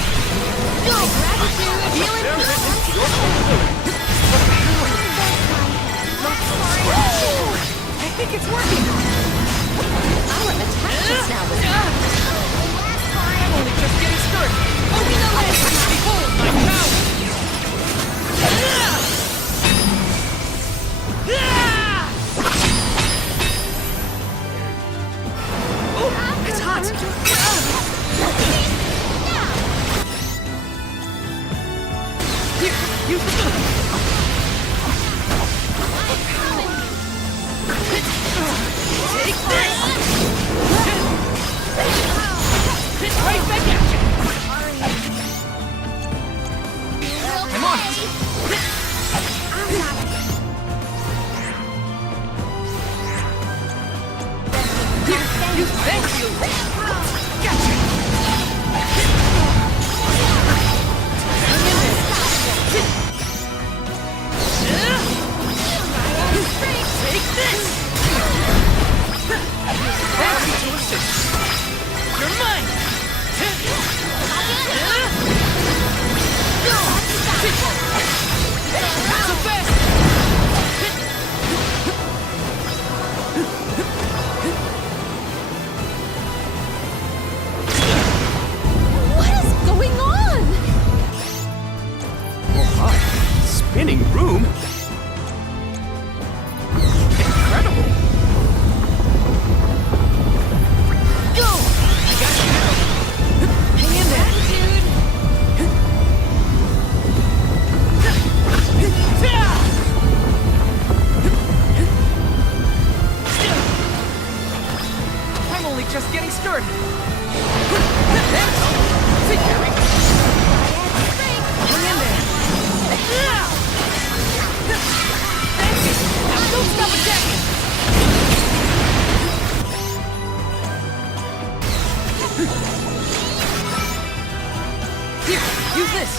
I think it's working. Our attack just now was I'm only just getting started. Behold my power! Oh, it's hot! Here, use the gun! Take this! Right back at you! I'm on it! Here, you thank you! spinning room? Incredible! Go! I got you! Hang in there! I'm only just getting started! Hang in there! Now don't stop attacking! Here, use this!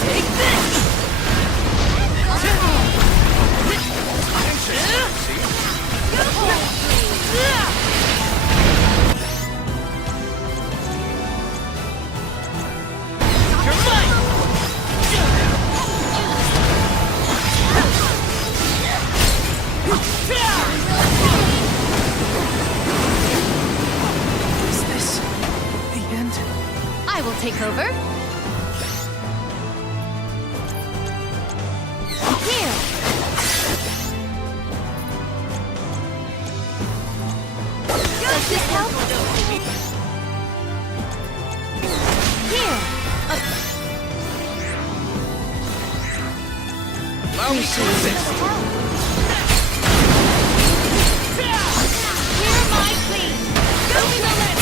Take this! You're mine! Is this the end? I will take over. Here! Does this help? Here! Allow me to resist. Hear my plea! Go to the left!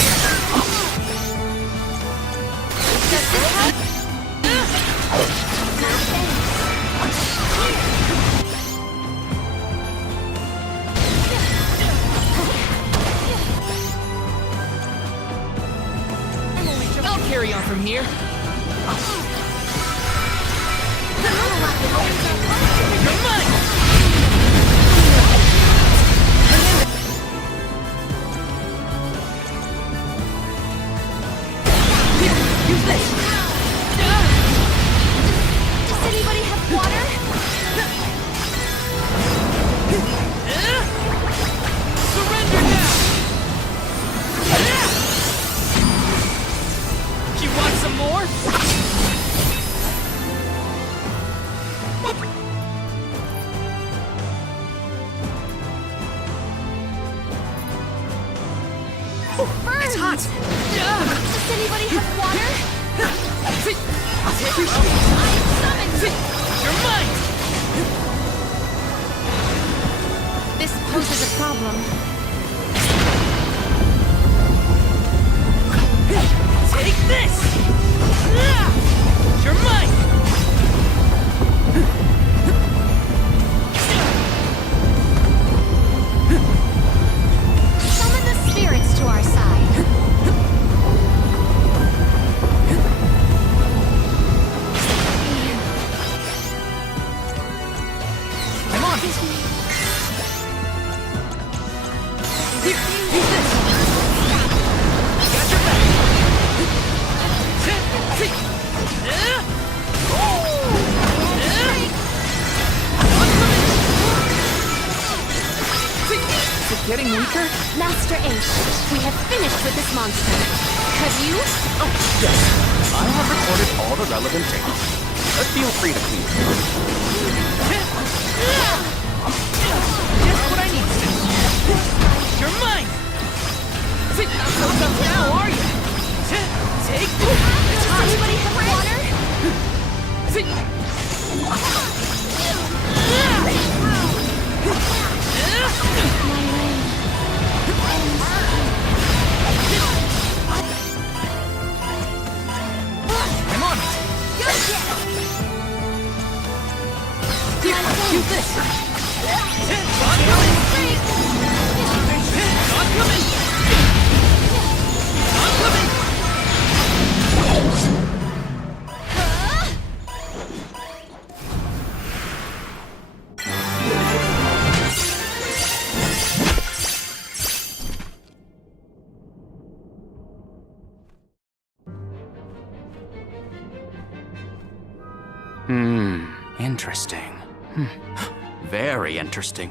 Does this help? I'll carry on from here. You're mine! Here, use this! Does anybody have water? Surrender now! You want some more? It's hot! Does anybody have water? You're mine! This poses a problem. Take this! You're mine! Summon the spirits to our side. I'm on! Here, use this! Got your back! Is it getting weaker? Master Aish, we have finished with this monster. Have you? Oh, yes. I have recorded all the relevant data. Feel free to clean. Just what I need. You're mine! Not so tough now, are you? Take this! Does anybody have water? I'm on it! Here, use this! Not coming! Not coming! Not coming! Interesting. Very interesting.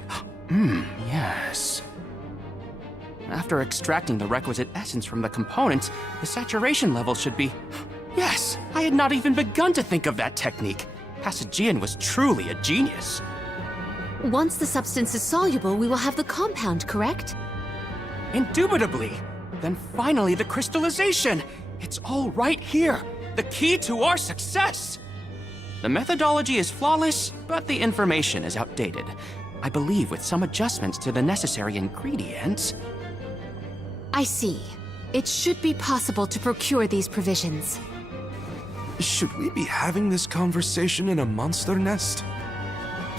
Yes. After extracting the requisite essence from the components, the saturation level should be... Yes! Yes! I had not even begun to think of that technique. Passagian was truly a genius. Once the substance is soluble, we will have the compound, correct? Indubitably. Then finally the crystallization. It's all right here. The key to our success. The methodology is flawless, but the information is outdated. I believe with some adjustments to the necessary ingredients. I see. It should be possible to procure these provisions. Should we be having this conversation in a monster nest?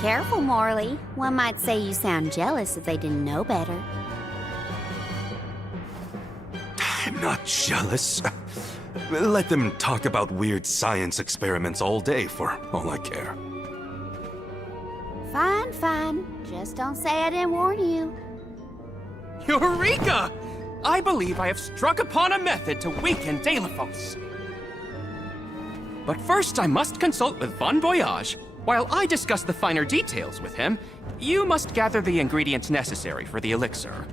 Careful, Morley. One might say you sound jealous if they didn't know better. I'm not jealous. Let them talk about weird science experiments all day for all I care. Fine, fine. Just don't say I didn't warn you. Eureka! I believe I have struck upon a method to weaken Deilephos. But first I must consult with Bon Voyage. While I discuss the finer details with him, you must gather the ingredients necessary for the elixir.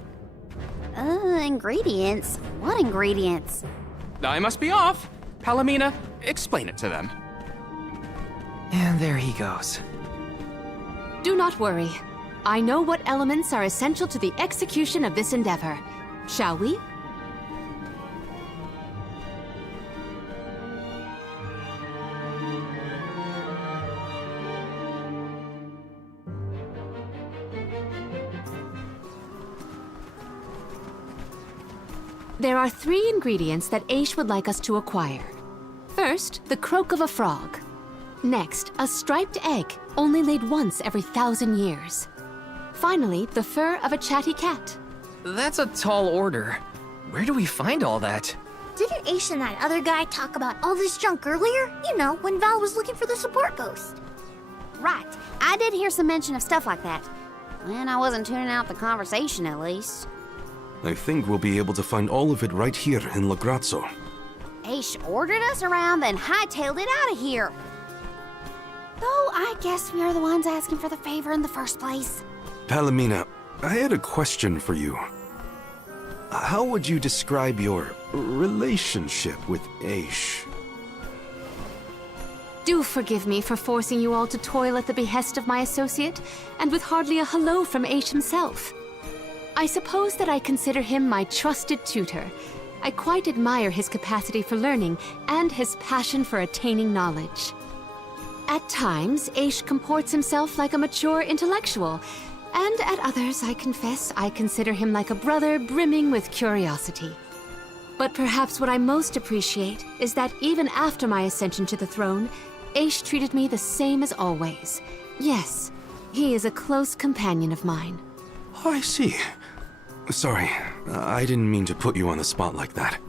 Ingredients? What ingredients? I must be off. Palomina, explain it to them. And there he goes. Do not worry. I know what elements are essential to the execution of this endeavor. Shall we? There are 3 ingredients that Aish would like us to acquire. First, the croak of a frog. Next, a striped egg, only laid once every 1,000 years. Finally, the fur of a chatty cat. That's a tall order. Where do we find all that? Didn't Aish and that other guy talk about all this junk earlier? You know, when Val was looking for the support ghost. Right. I did hear some mention of stuff like that. And I wasn't tuning out the conversation, at least. I think we'll be able to find all of it right here in La Grazzo. Aish ordered us around, then hightailed it out of here. Though I guess we are the ones asking for the favor in the first place. Palomina, I had a question for you. How would you describe your relationship with Aish? Do forgive me for forcing you all to toil at the behest of my associate, and with hardly a hello from Aish himself. I suppose that I consider him my trusted tutor. I quite admire his capacity for learning and his passion for attaining knowledge. At times, Aish comports himself like a mature intellectual, and at others, I confess, I consider him like a brother brimming with curiosity. But perhaps what I most appreciate is that even after my ascension to the throne, Aish treated me the same as always. Yes, he is a close companion of mine. Oh, I see. Sorry, I didn't mean to put you on the spot like that.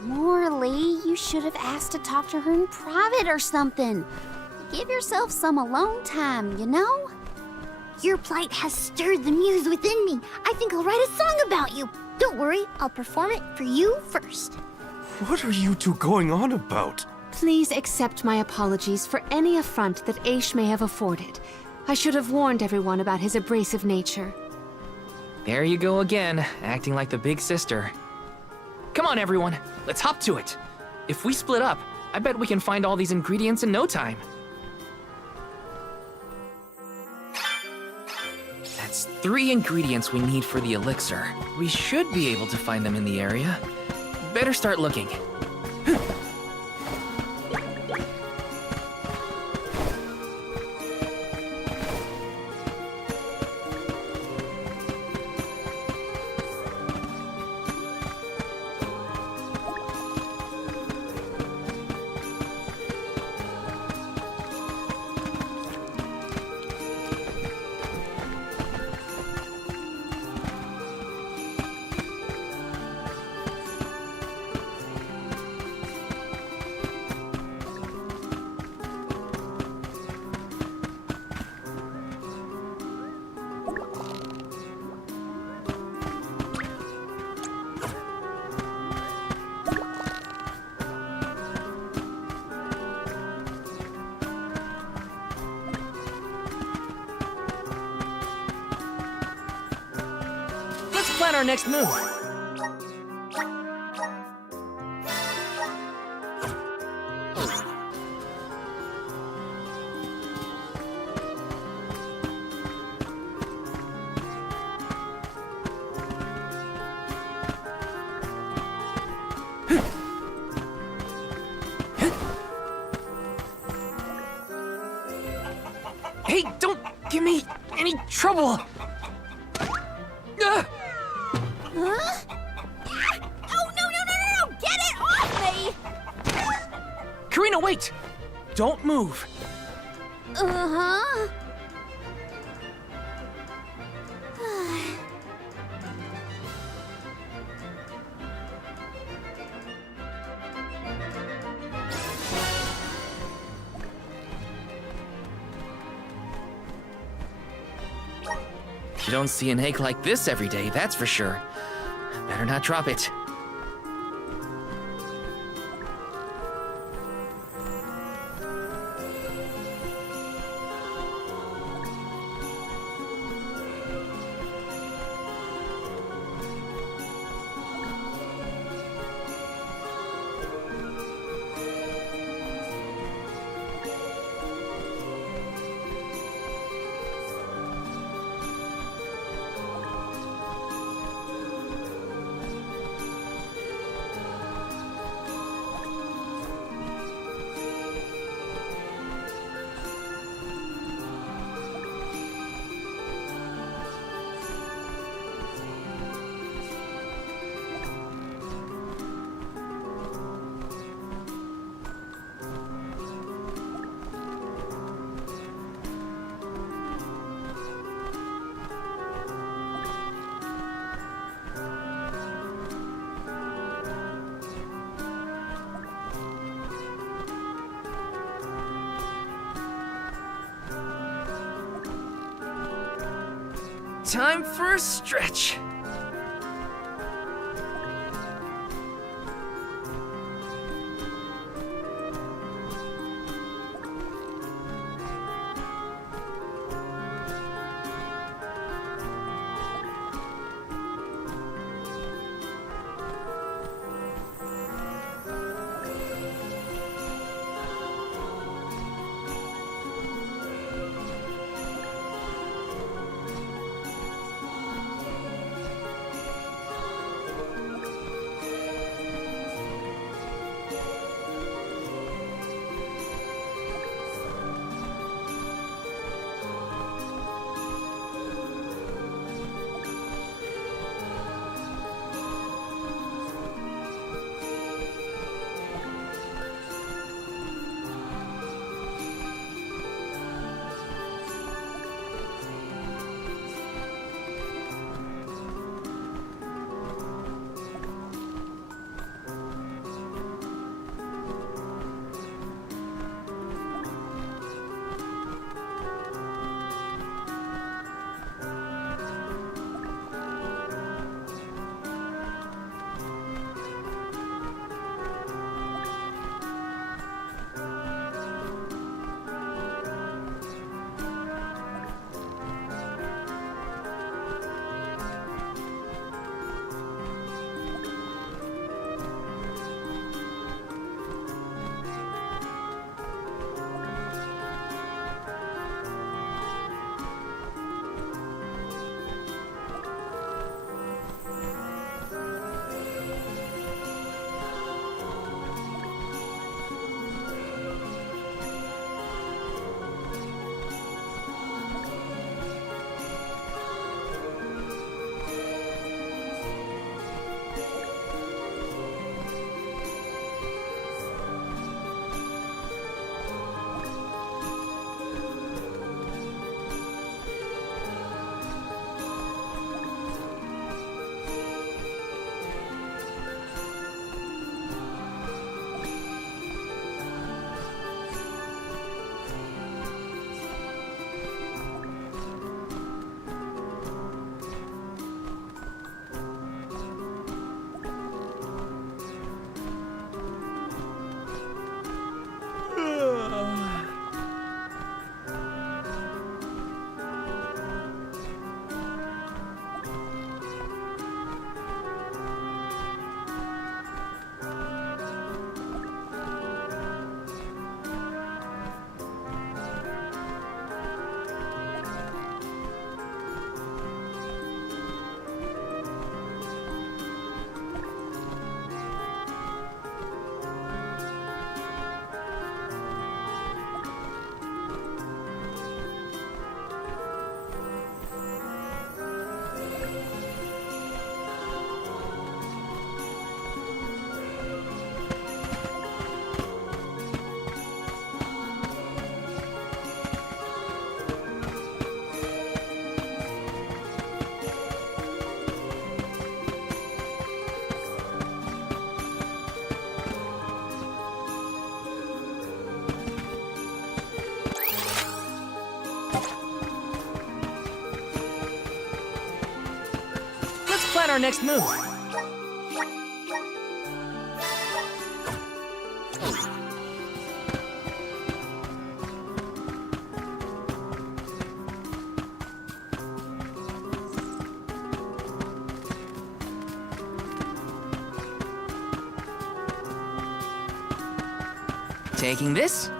Morley, you should have asked to talk to her in private or something. Give yourself some alone time, you know? Your plight has stirred the muse within me. I think I'll write a song about you. Don't worry, I'll perform it for you first. What are you two going on about? Please accept my apologies for any affront that Aish may have afforded. I should have warned everyone about his abrasive nature. There you go again, acting like the big sister. Come on, everyone, let's hop to it. If we split up, I bet we can find all these ingredients in no time. That's 3 ingredients we need for the elixir. We should be able to find them in the area. Better start looking. Let's plan our next move. trouble! Ah! Huh? Oh, no! Get it off me! Karina, wait! Don't move. Uh-huh. You don't see an egg like this every day, that's for sure. Better not drop it. Time for a stretch. plan our next move. Taking this.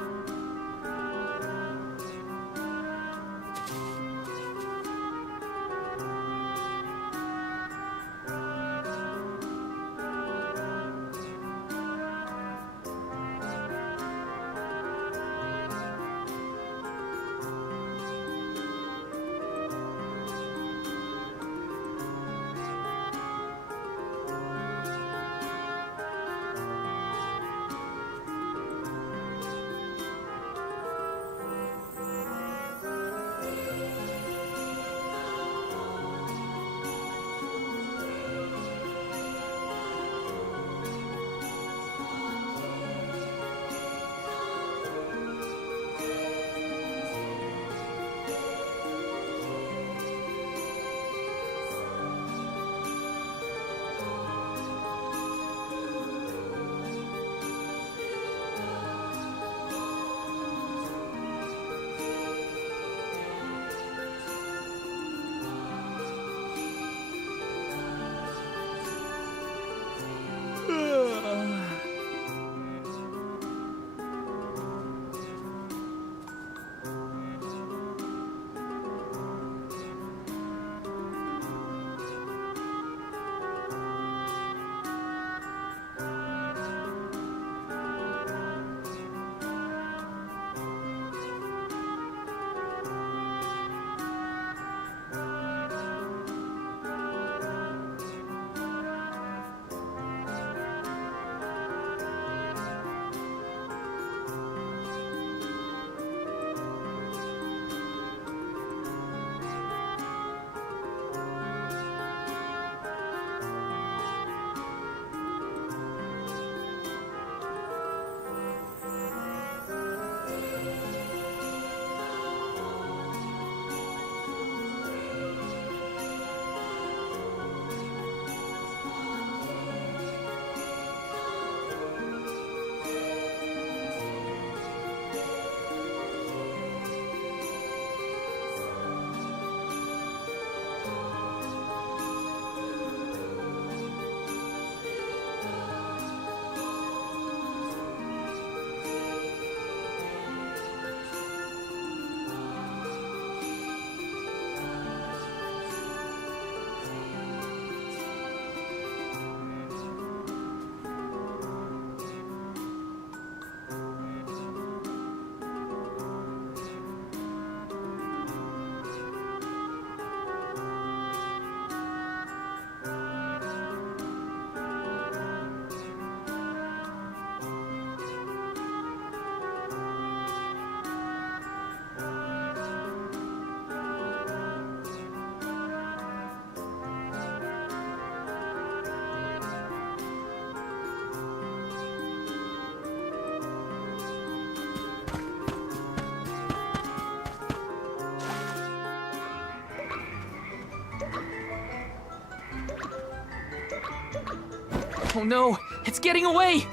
Oh no, it's getting away!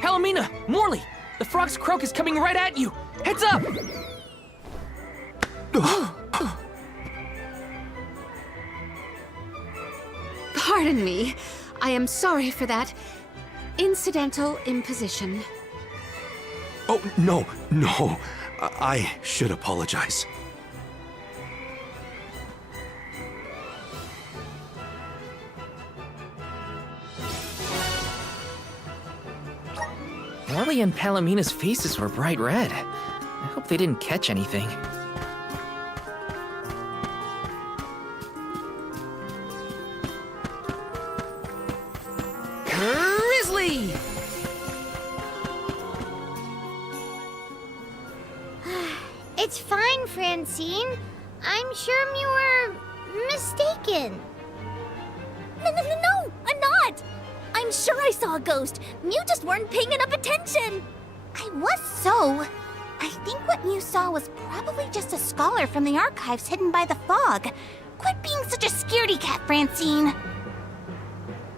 Palomina, Morley, the frog's croak is coming right at you! Heads up! Pardon me. I am sorry for that incidental imposition. Oh, no, no. I should apologize. Morley and Palomina's faces were bright red. I hope they didn't catch anything. Grizzly! It's fine, Francine. I'm sure you were mistaken. No, I'm not! I'm sure I saw a ghost. You just weren't paying enough attention. I was so. I think what you saw was probably just a scholar from the archives hidden by the fog. Quit being such a scaredy cat, Francine.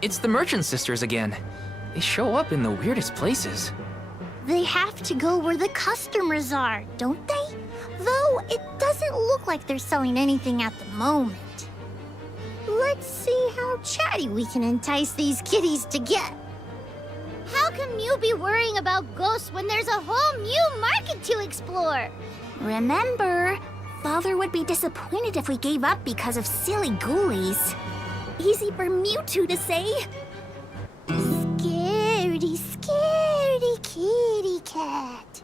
It's the Merchant Sisters again. They show up in the weirdest places. They have to go where the customers are, don't they? Though it doesn't look like they're selling anything at the moment. Let's see how chatty we can entice these kitties to get. How can Mew be worrying about ghosts when there's a whole new market to explore? Remember, Father would be disappointed if we gave up because of silly ghoulies. Easy for Mewtwo to say. Scaredy, scaredy kitty cat.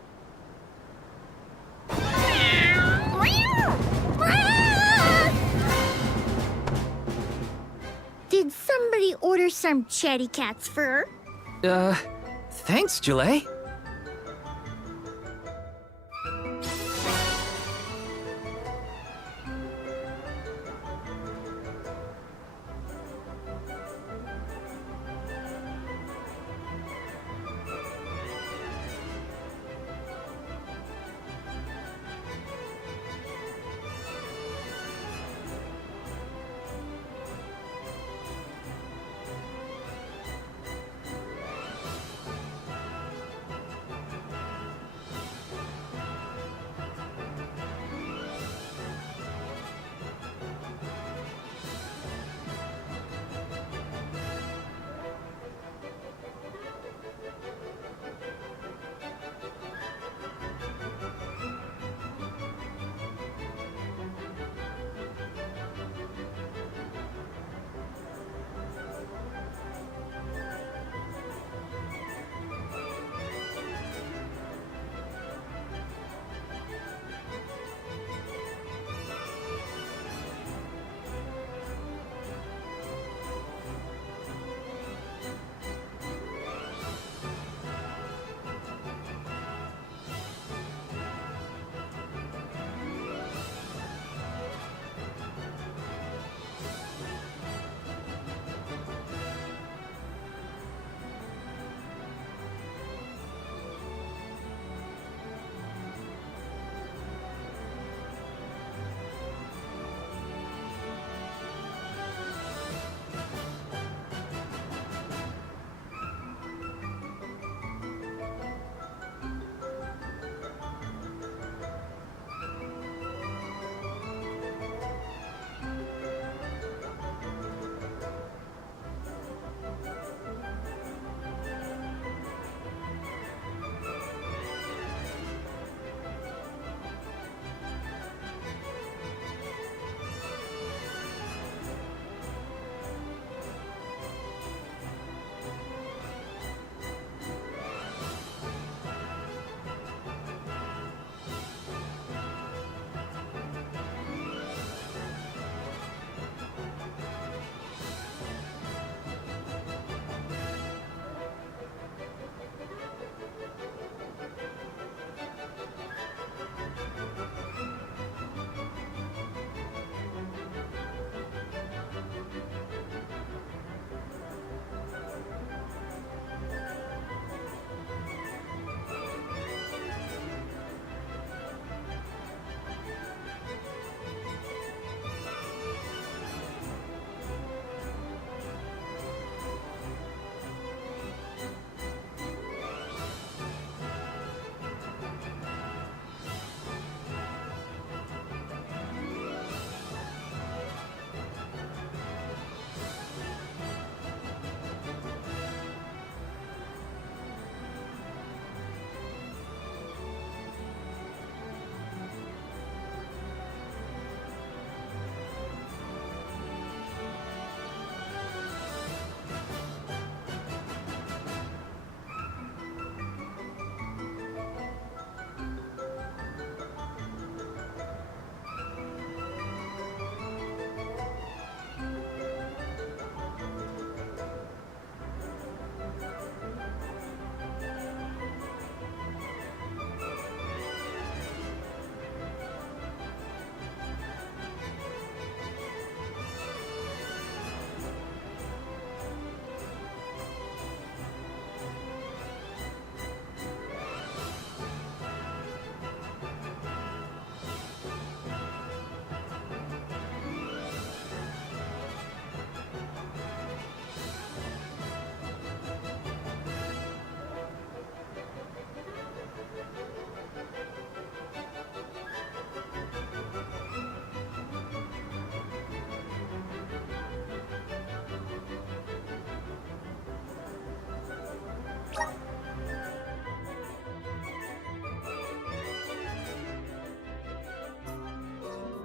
Did somebody order some chatty cat's fur? Thanks, Jule.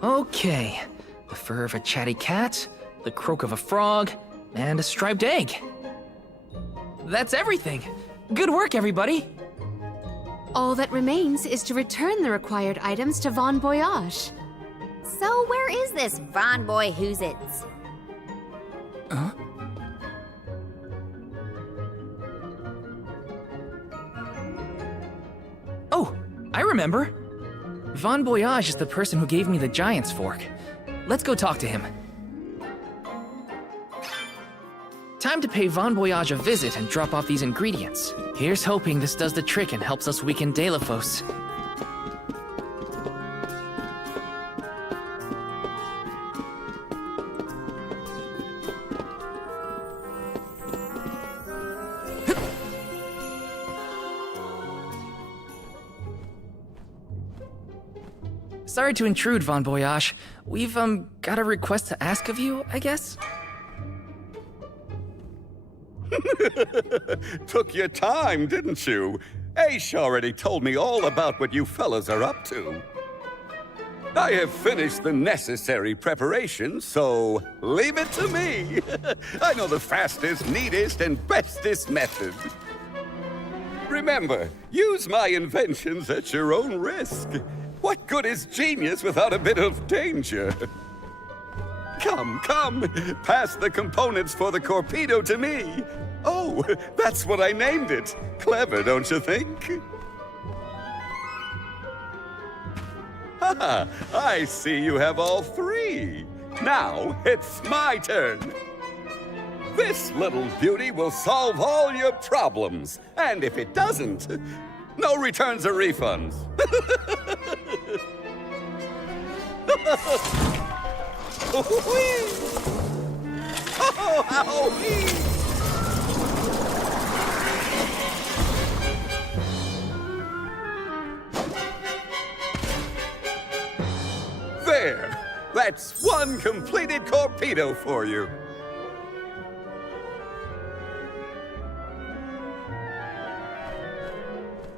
Okay. The fur of a chatty cat, the croak of a frog, and a striped egg. That's everything. Good work, everybody. All that remains is to return the required items to Von Voyage. So where is this Von Boy Who's-Its? Oh, I remember. Von Voyage is the person who gave me the giant's fork. Let's go talk to him. Time to pay Von Voyage a visit and drop off these ingredients. Here's hoping this does the trick and helps us weaken Delafos. Sorry to intrude, Von Voyage. We've, got a request to ask of you, I guess? Took your time, didn't you? Aish already told me all about what you fellas are up to. I have finished the necessary preparations, so leave it to me. I know the fastest, neatest, and bestest method. Remember, use my inventions at your own risk. What good is genius without a bit of danger? Come, pass the components for the Corpedo to me. Oh, that's what I named it. Clever, don't you think? Haha, I see you have all three. Now, it's my turn. This little beauty will solve all your problems. And if it doesn't, no returns or refunds. There! That's one completed Corpedo for you.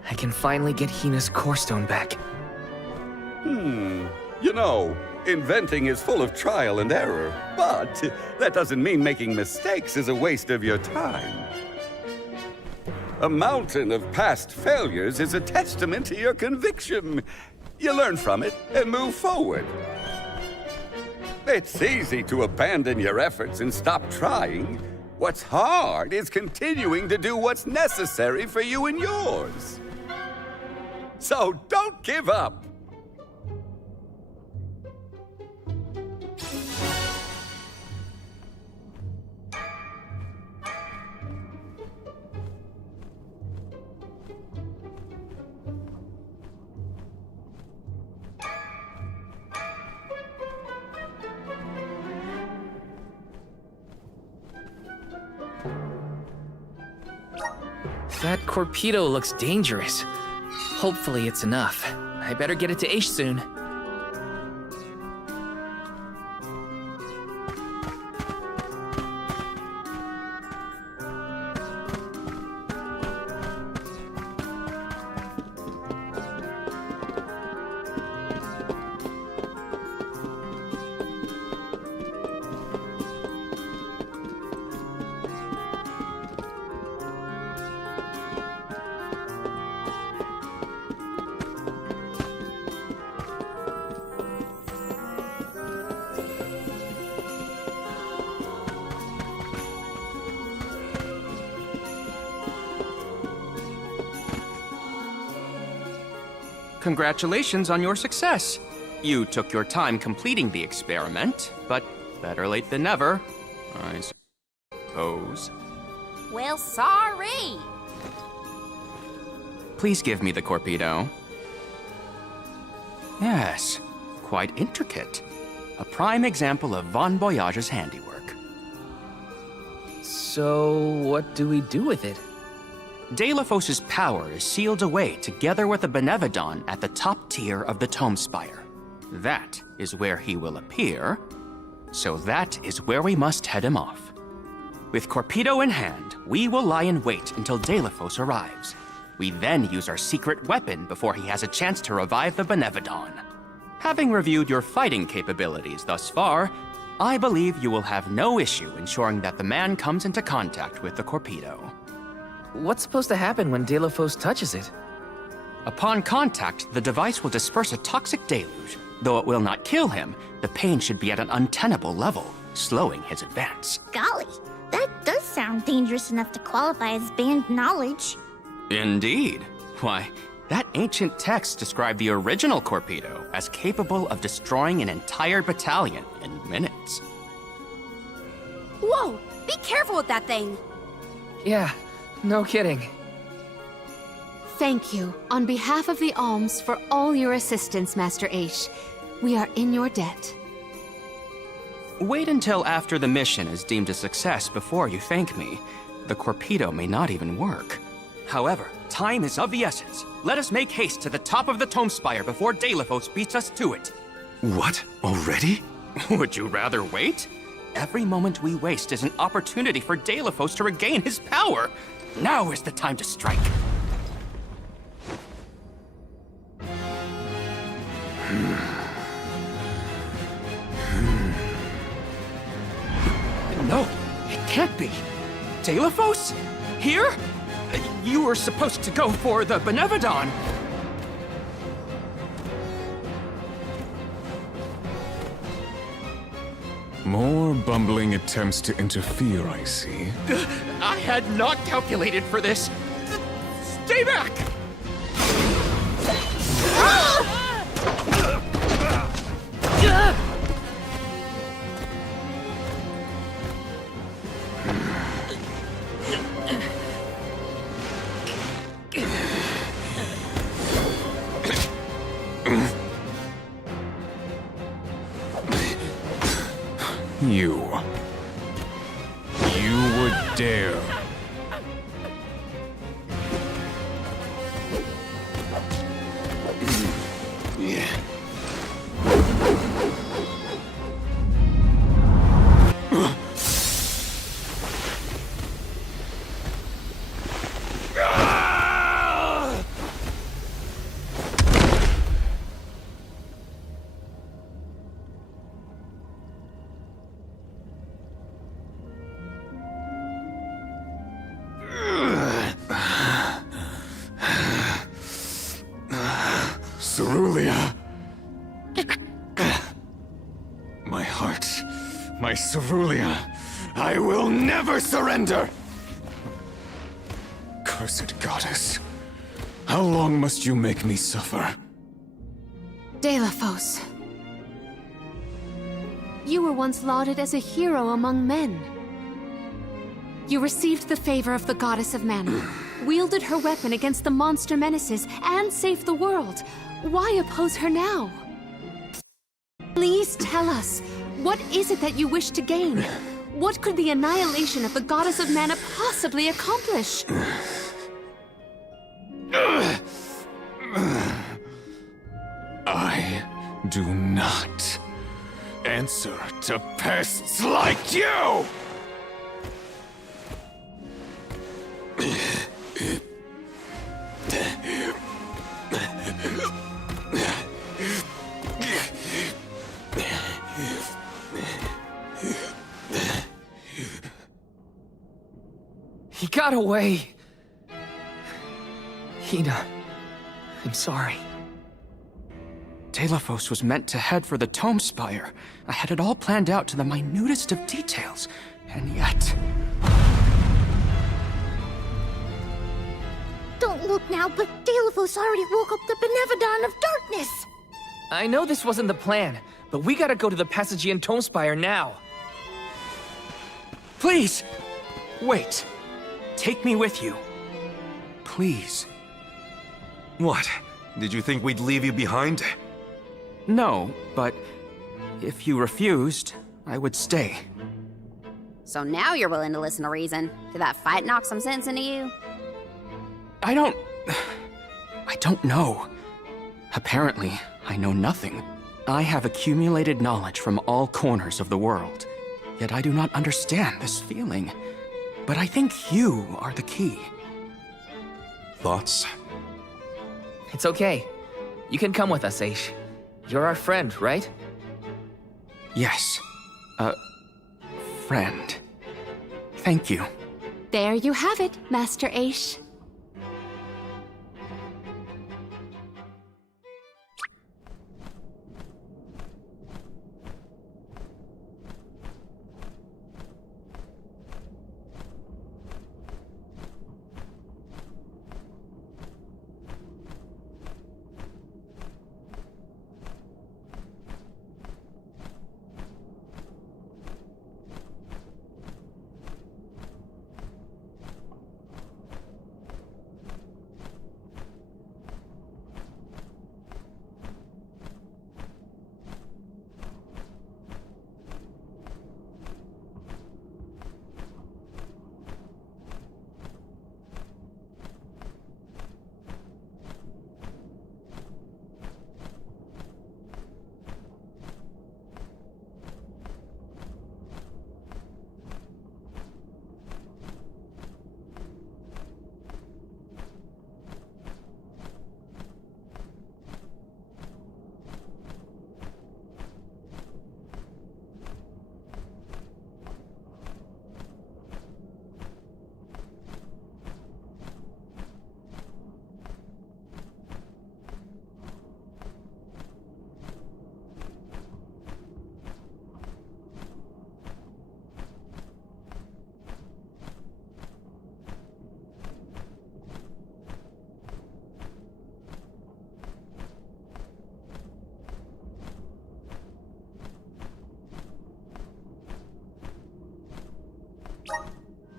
I can finally get Hina's core stone back. You know, inventing is full of trial and error, but that doesn't mean making mistakes is a waste of your time. A mountain of past failures is a testament to your conviction. You learn from it and move forward. It's easy to abandon your efforts and stop trying. What's hard is continuing to do what's necessary for you and yours. So don't give up. That Corpedo looks dangerous. Hopefully it's enough. I better get it to Aish soon. Congratulations on your success. You took your time completing the experiment, but better late than never, I suppose. Well, sorry. Please give me the Corpedo. Yes, quite intricate. A prime example of Von Voyage's handiwork. So, what do we do with it? Delafos' power is sealed away together with the Benevodon at the top tier of the Tome Spire. That is where he will appear, so that is where we must head him off. With Corpedo in hand, we will lie in wait until Delafos arrives. We then use our secret weapon before he has a chance to revive the Benevodon. Having reviewed your fighting capabilities thus far, I believe you will have no issue ensuring that the man comes into contact with the Corpedo. What's supposed to happen when Delafos touches it? Upon contact, the device will disperse a toxic deluge. Though it will not kill him, the pain should be at an untenable level, slowing his advance. Golly, that does sound dangerous enough to qualify as banned knowledge. Indeed. Why, that ancient text described the original Corpedo as capable of destroying an entire battalion in minutes. Whoa! Be careful with that thing! Yeah, no kidding. Thank you, on behalf of the Alms, for all your assistance, Master Aish. We are in your debt. Wait until after the mission is deemed a success before you thank me. The Corpedo may not even work. However, time is of the essence. Let us make haste to the top of the Tome Spire before Delafos beats us to it. What? Already? Would you rather wait? Every moment we waste is an opportunity for Delafos to regain his power. Now is the time to strike. No, it can't be. Delafos? Here? You were supposed to go for the Benevodon. More bumbling attempts to interfere, I see. I had not calculated for this. Stay back! You would dare. Cerulia. My heart, my Cerulia, I will never surrender! Cursed goddess, how long must you make me suffer? Delafos. You were once lauded as a hero among men. You received the favor of the Goddess of Mana, wielded her weapon against the monster menaces, and saved the world. Why oppose her now? Please tell us, what is it that you wish to gain? What could the annihilation of the Goddess of Mana possibly accomplish? I do not answer to pests like you! He got away. Hina, I'm sorry. Delafos was meant to head for the Tome Spire. I had it all planned out to the minutest of details, and yet... Don't look now, but Delafos already woke up the Benevodon of Darkness! I know this wasn't the plan, but we gotta go to the Passagian Tome Spire now. Please! Wait. Take me with you. Please. What? Did you think we'd leave you behind? No, but if you refused, I would stay. So now you're willing to listen to reason. Did that fight knock some sense into you? I don't know. Apparently, I know nothing. I have accumulated knowledge from all corners of the world. Yet I do not understand this feeling. But I think you are the key. Thoughts? It's okay. You can come with us, Aish. You're our friend, right? Yes. Friend. Thank you. There you have it, Master Aish.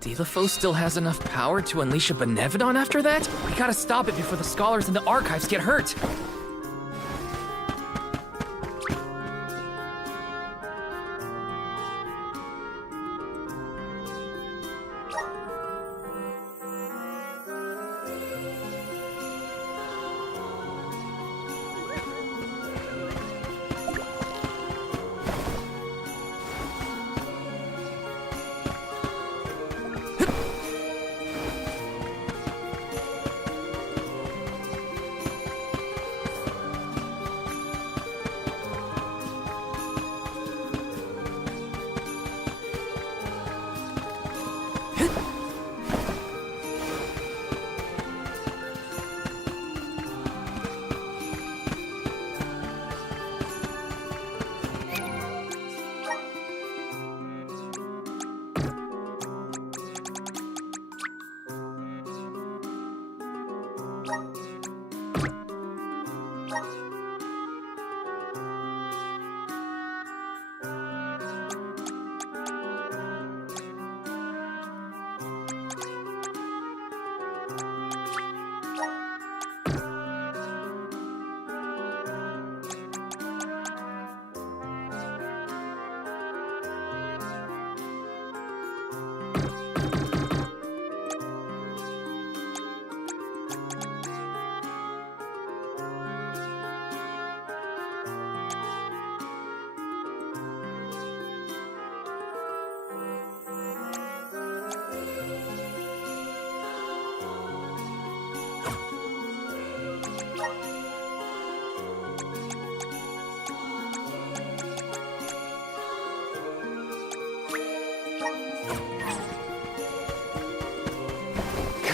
Dilifo still has enough power to unleash a Benevodon after that? We gotta stop it before the scholars in the archives get hurt.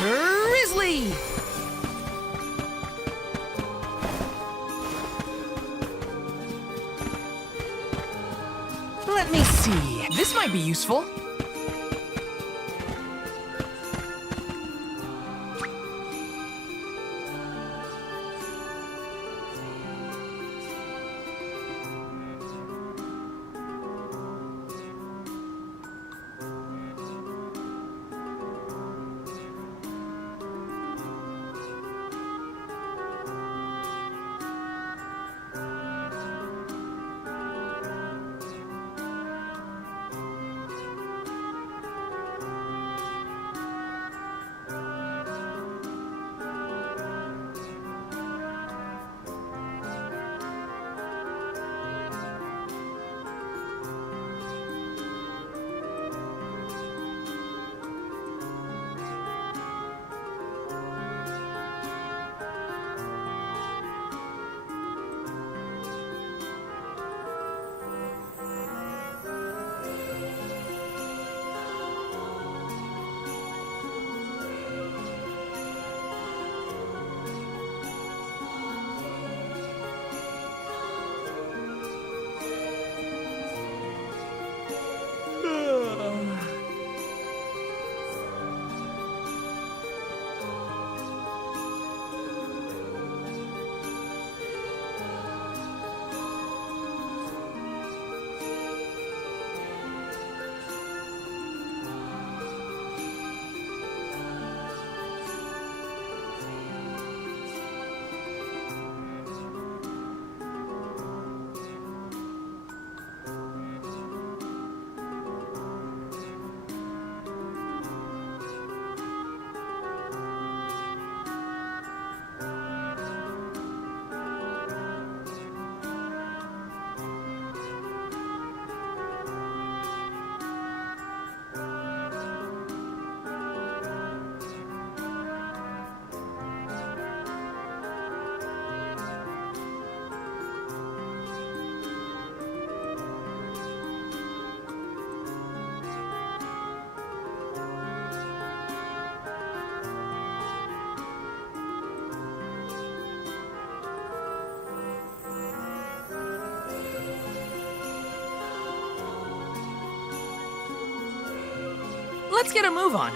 Grizzly! Let me see. This might be useful. Let's get a move on.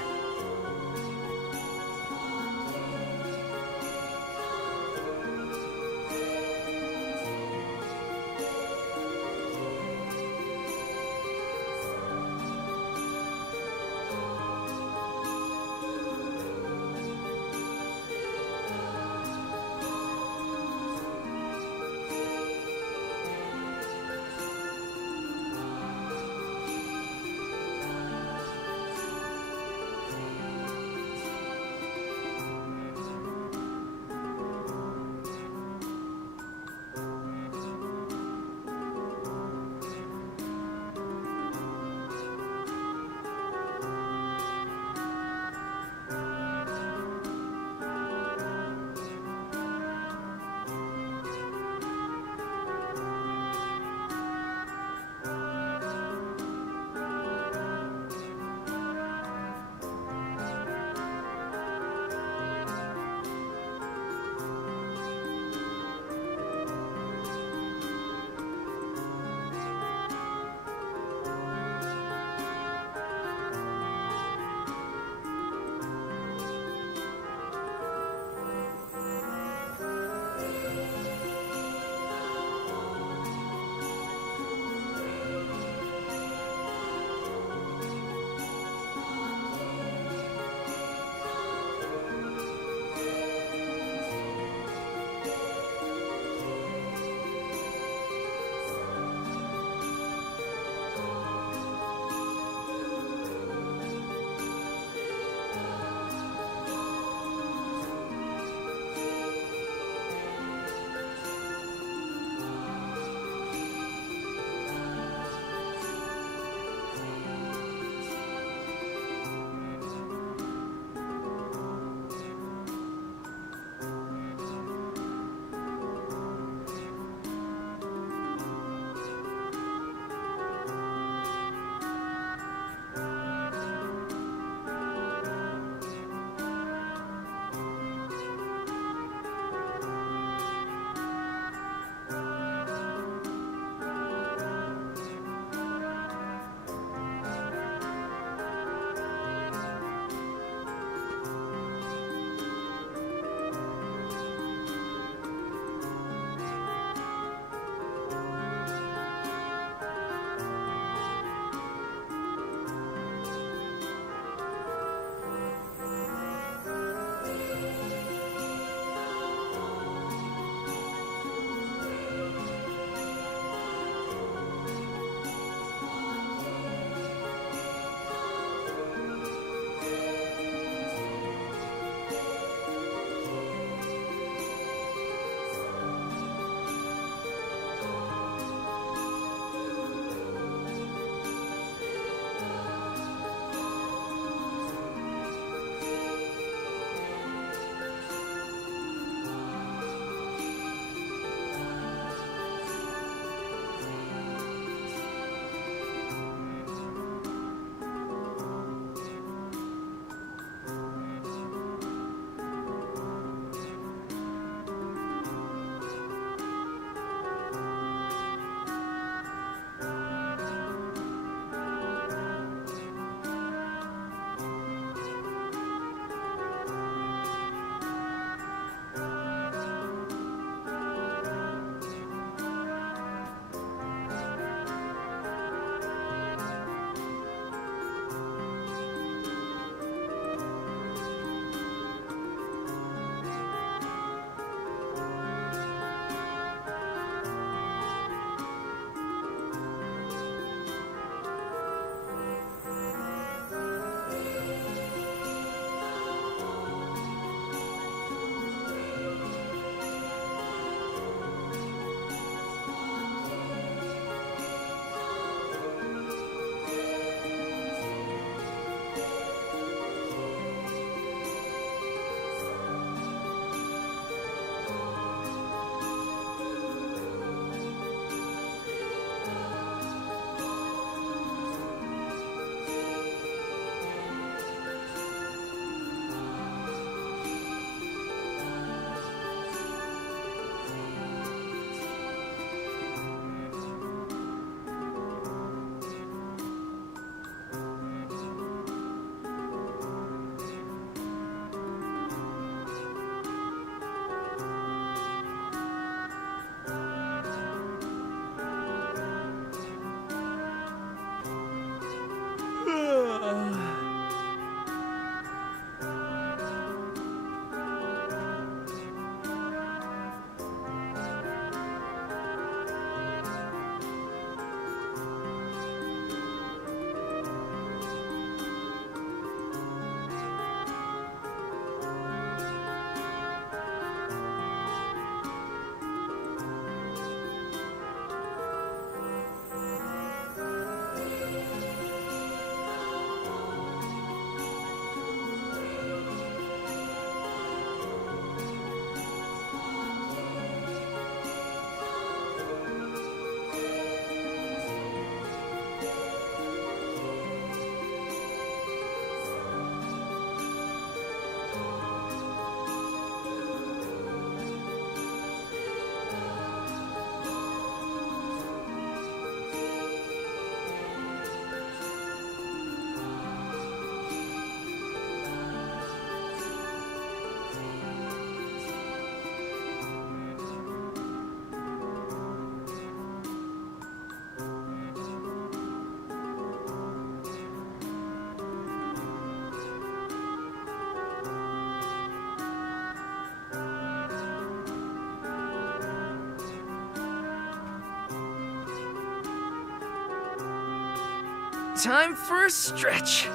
Time for a stretch.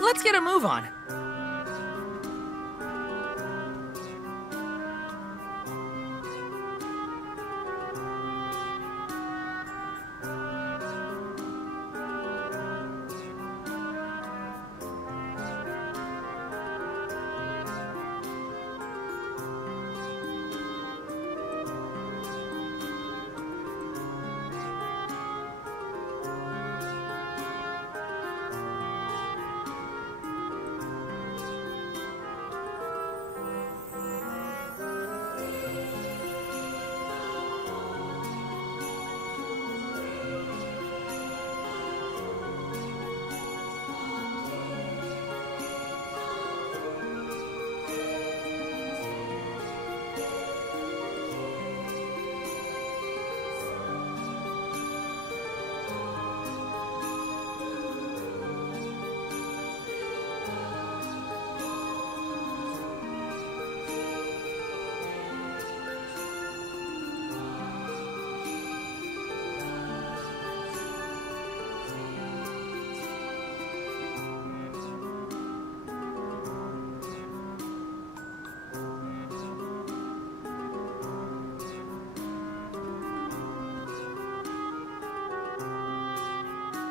Let's get a move on.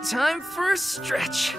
Time for a stretch.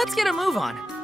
Let's get a move on.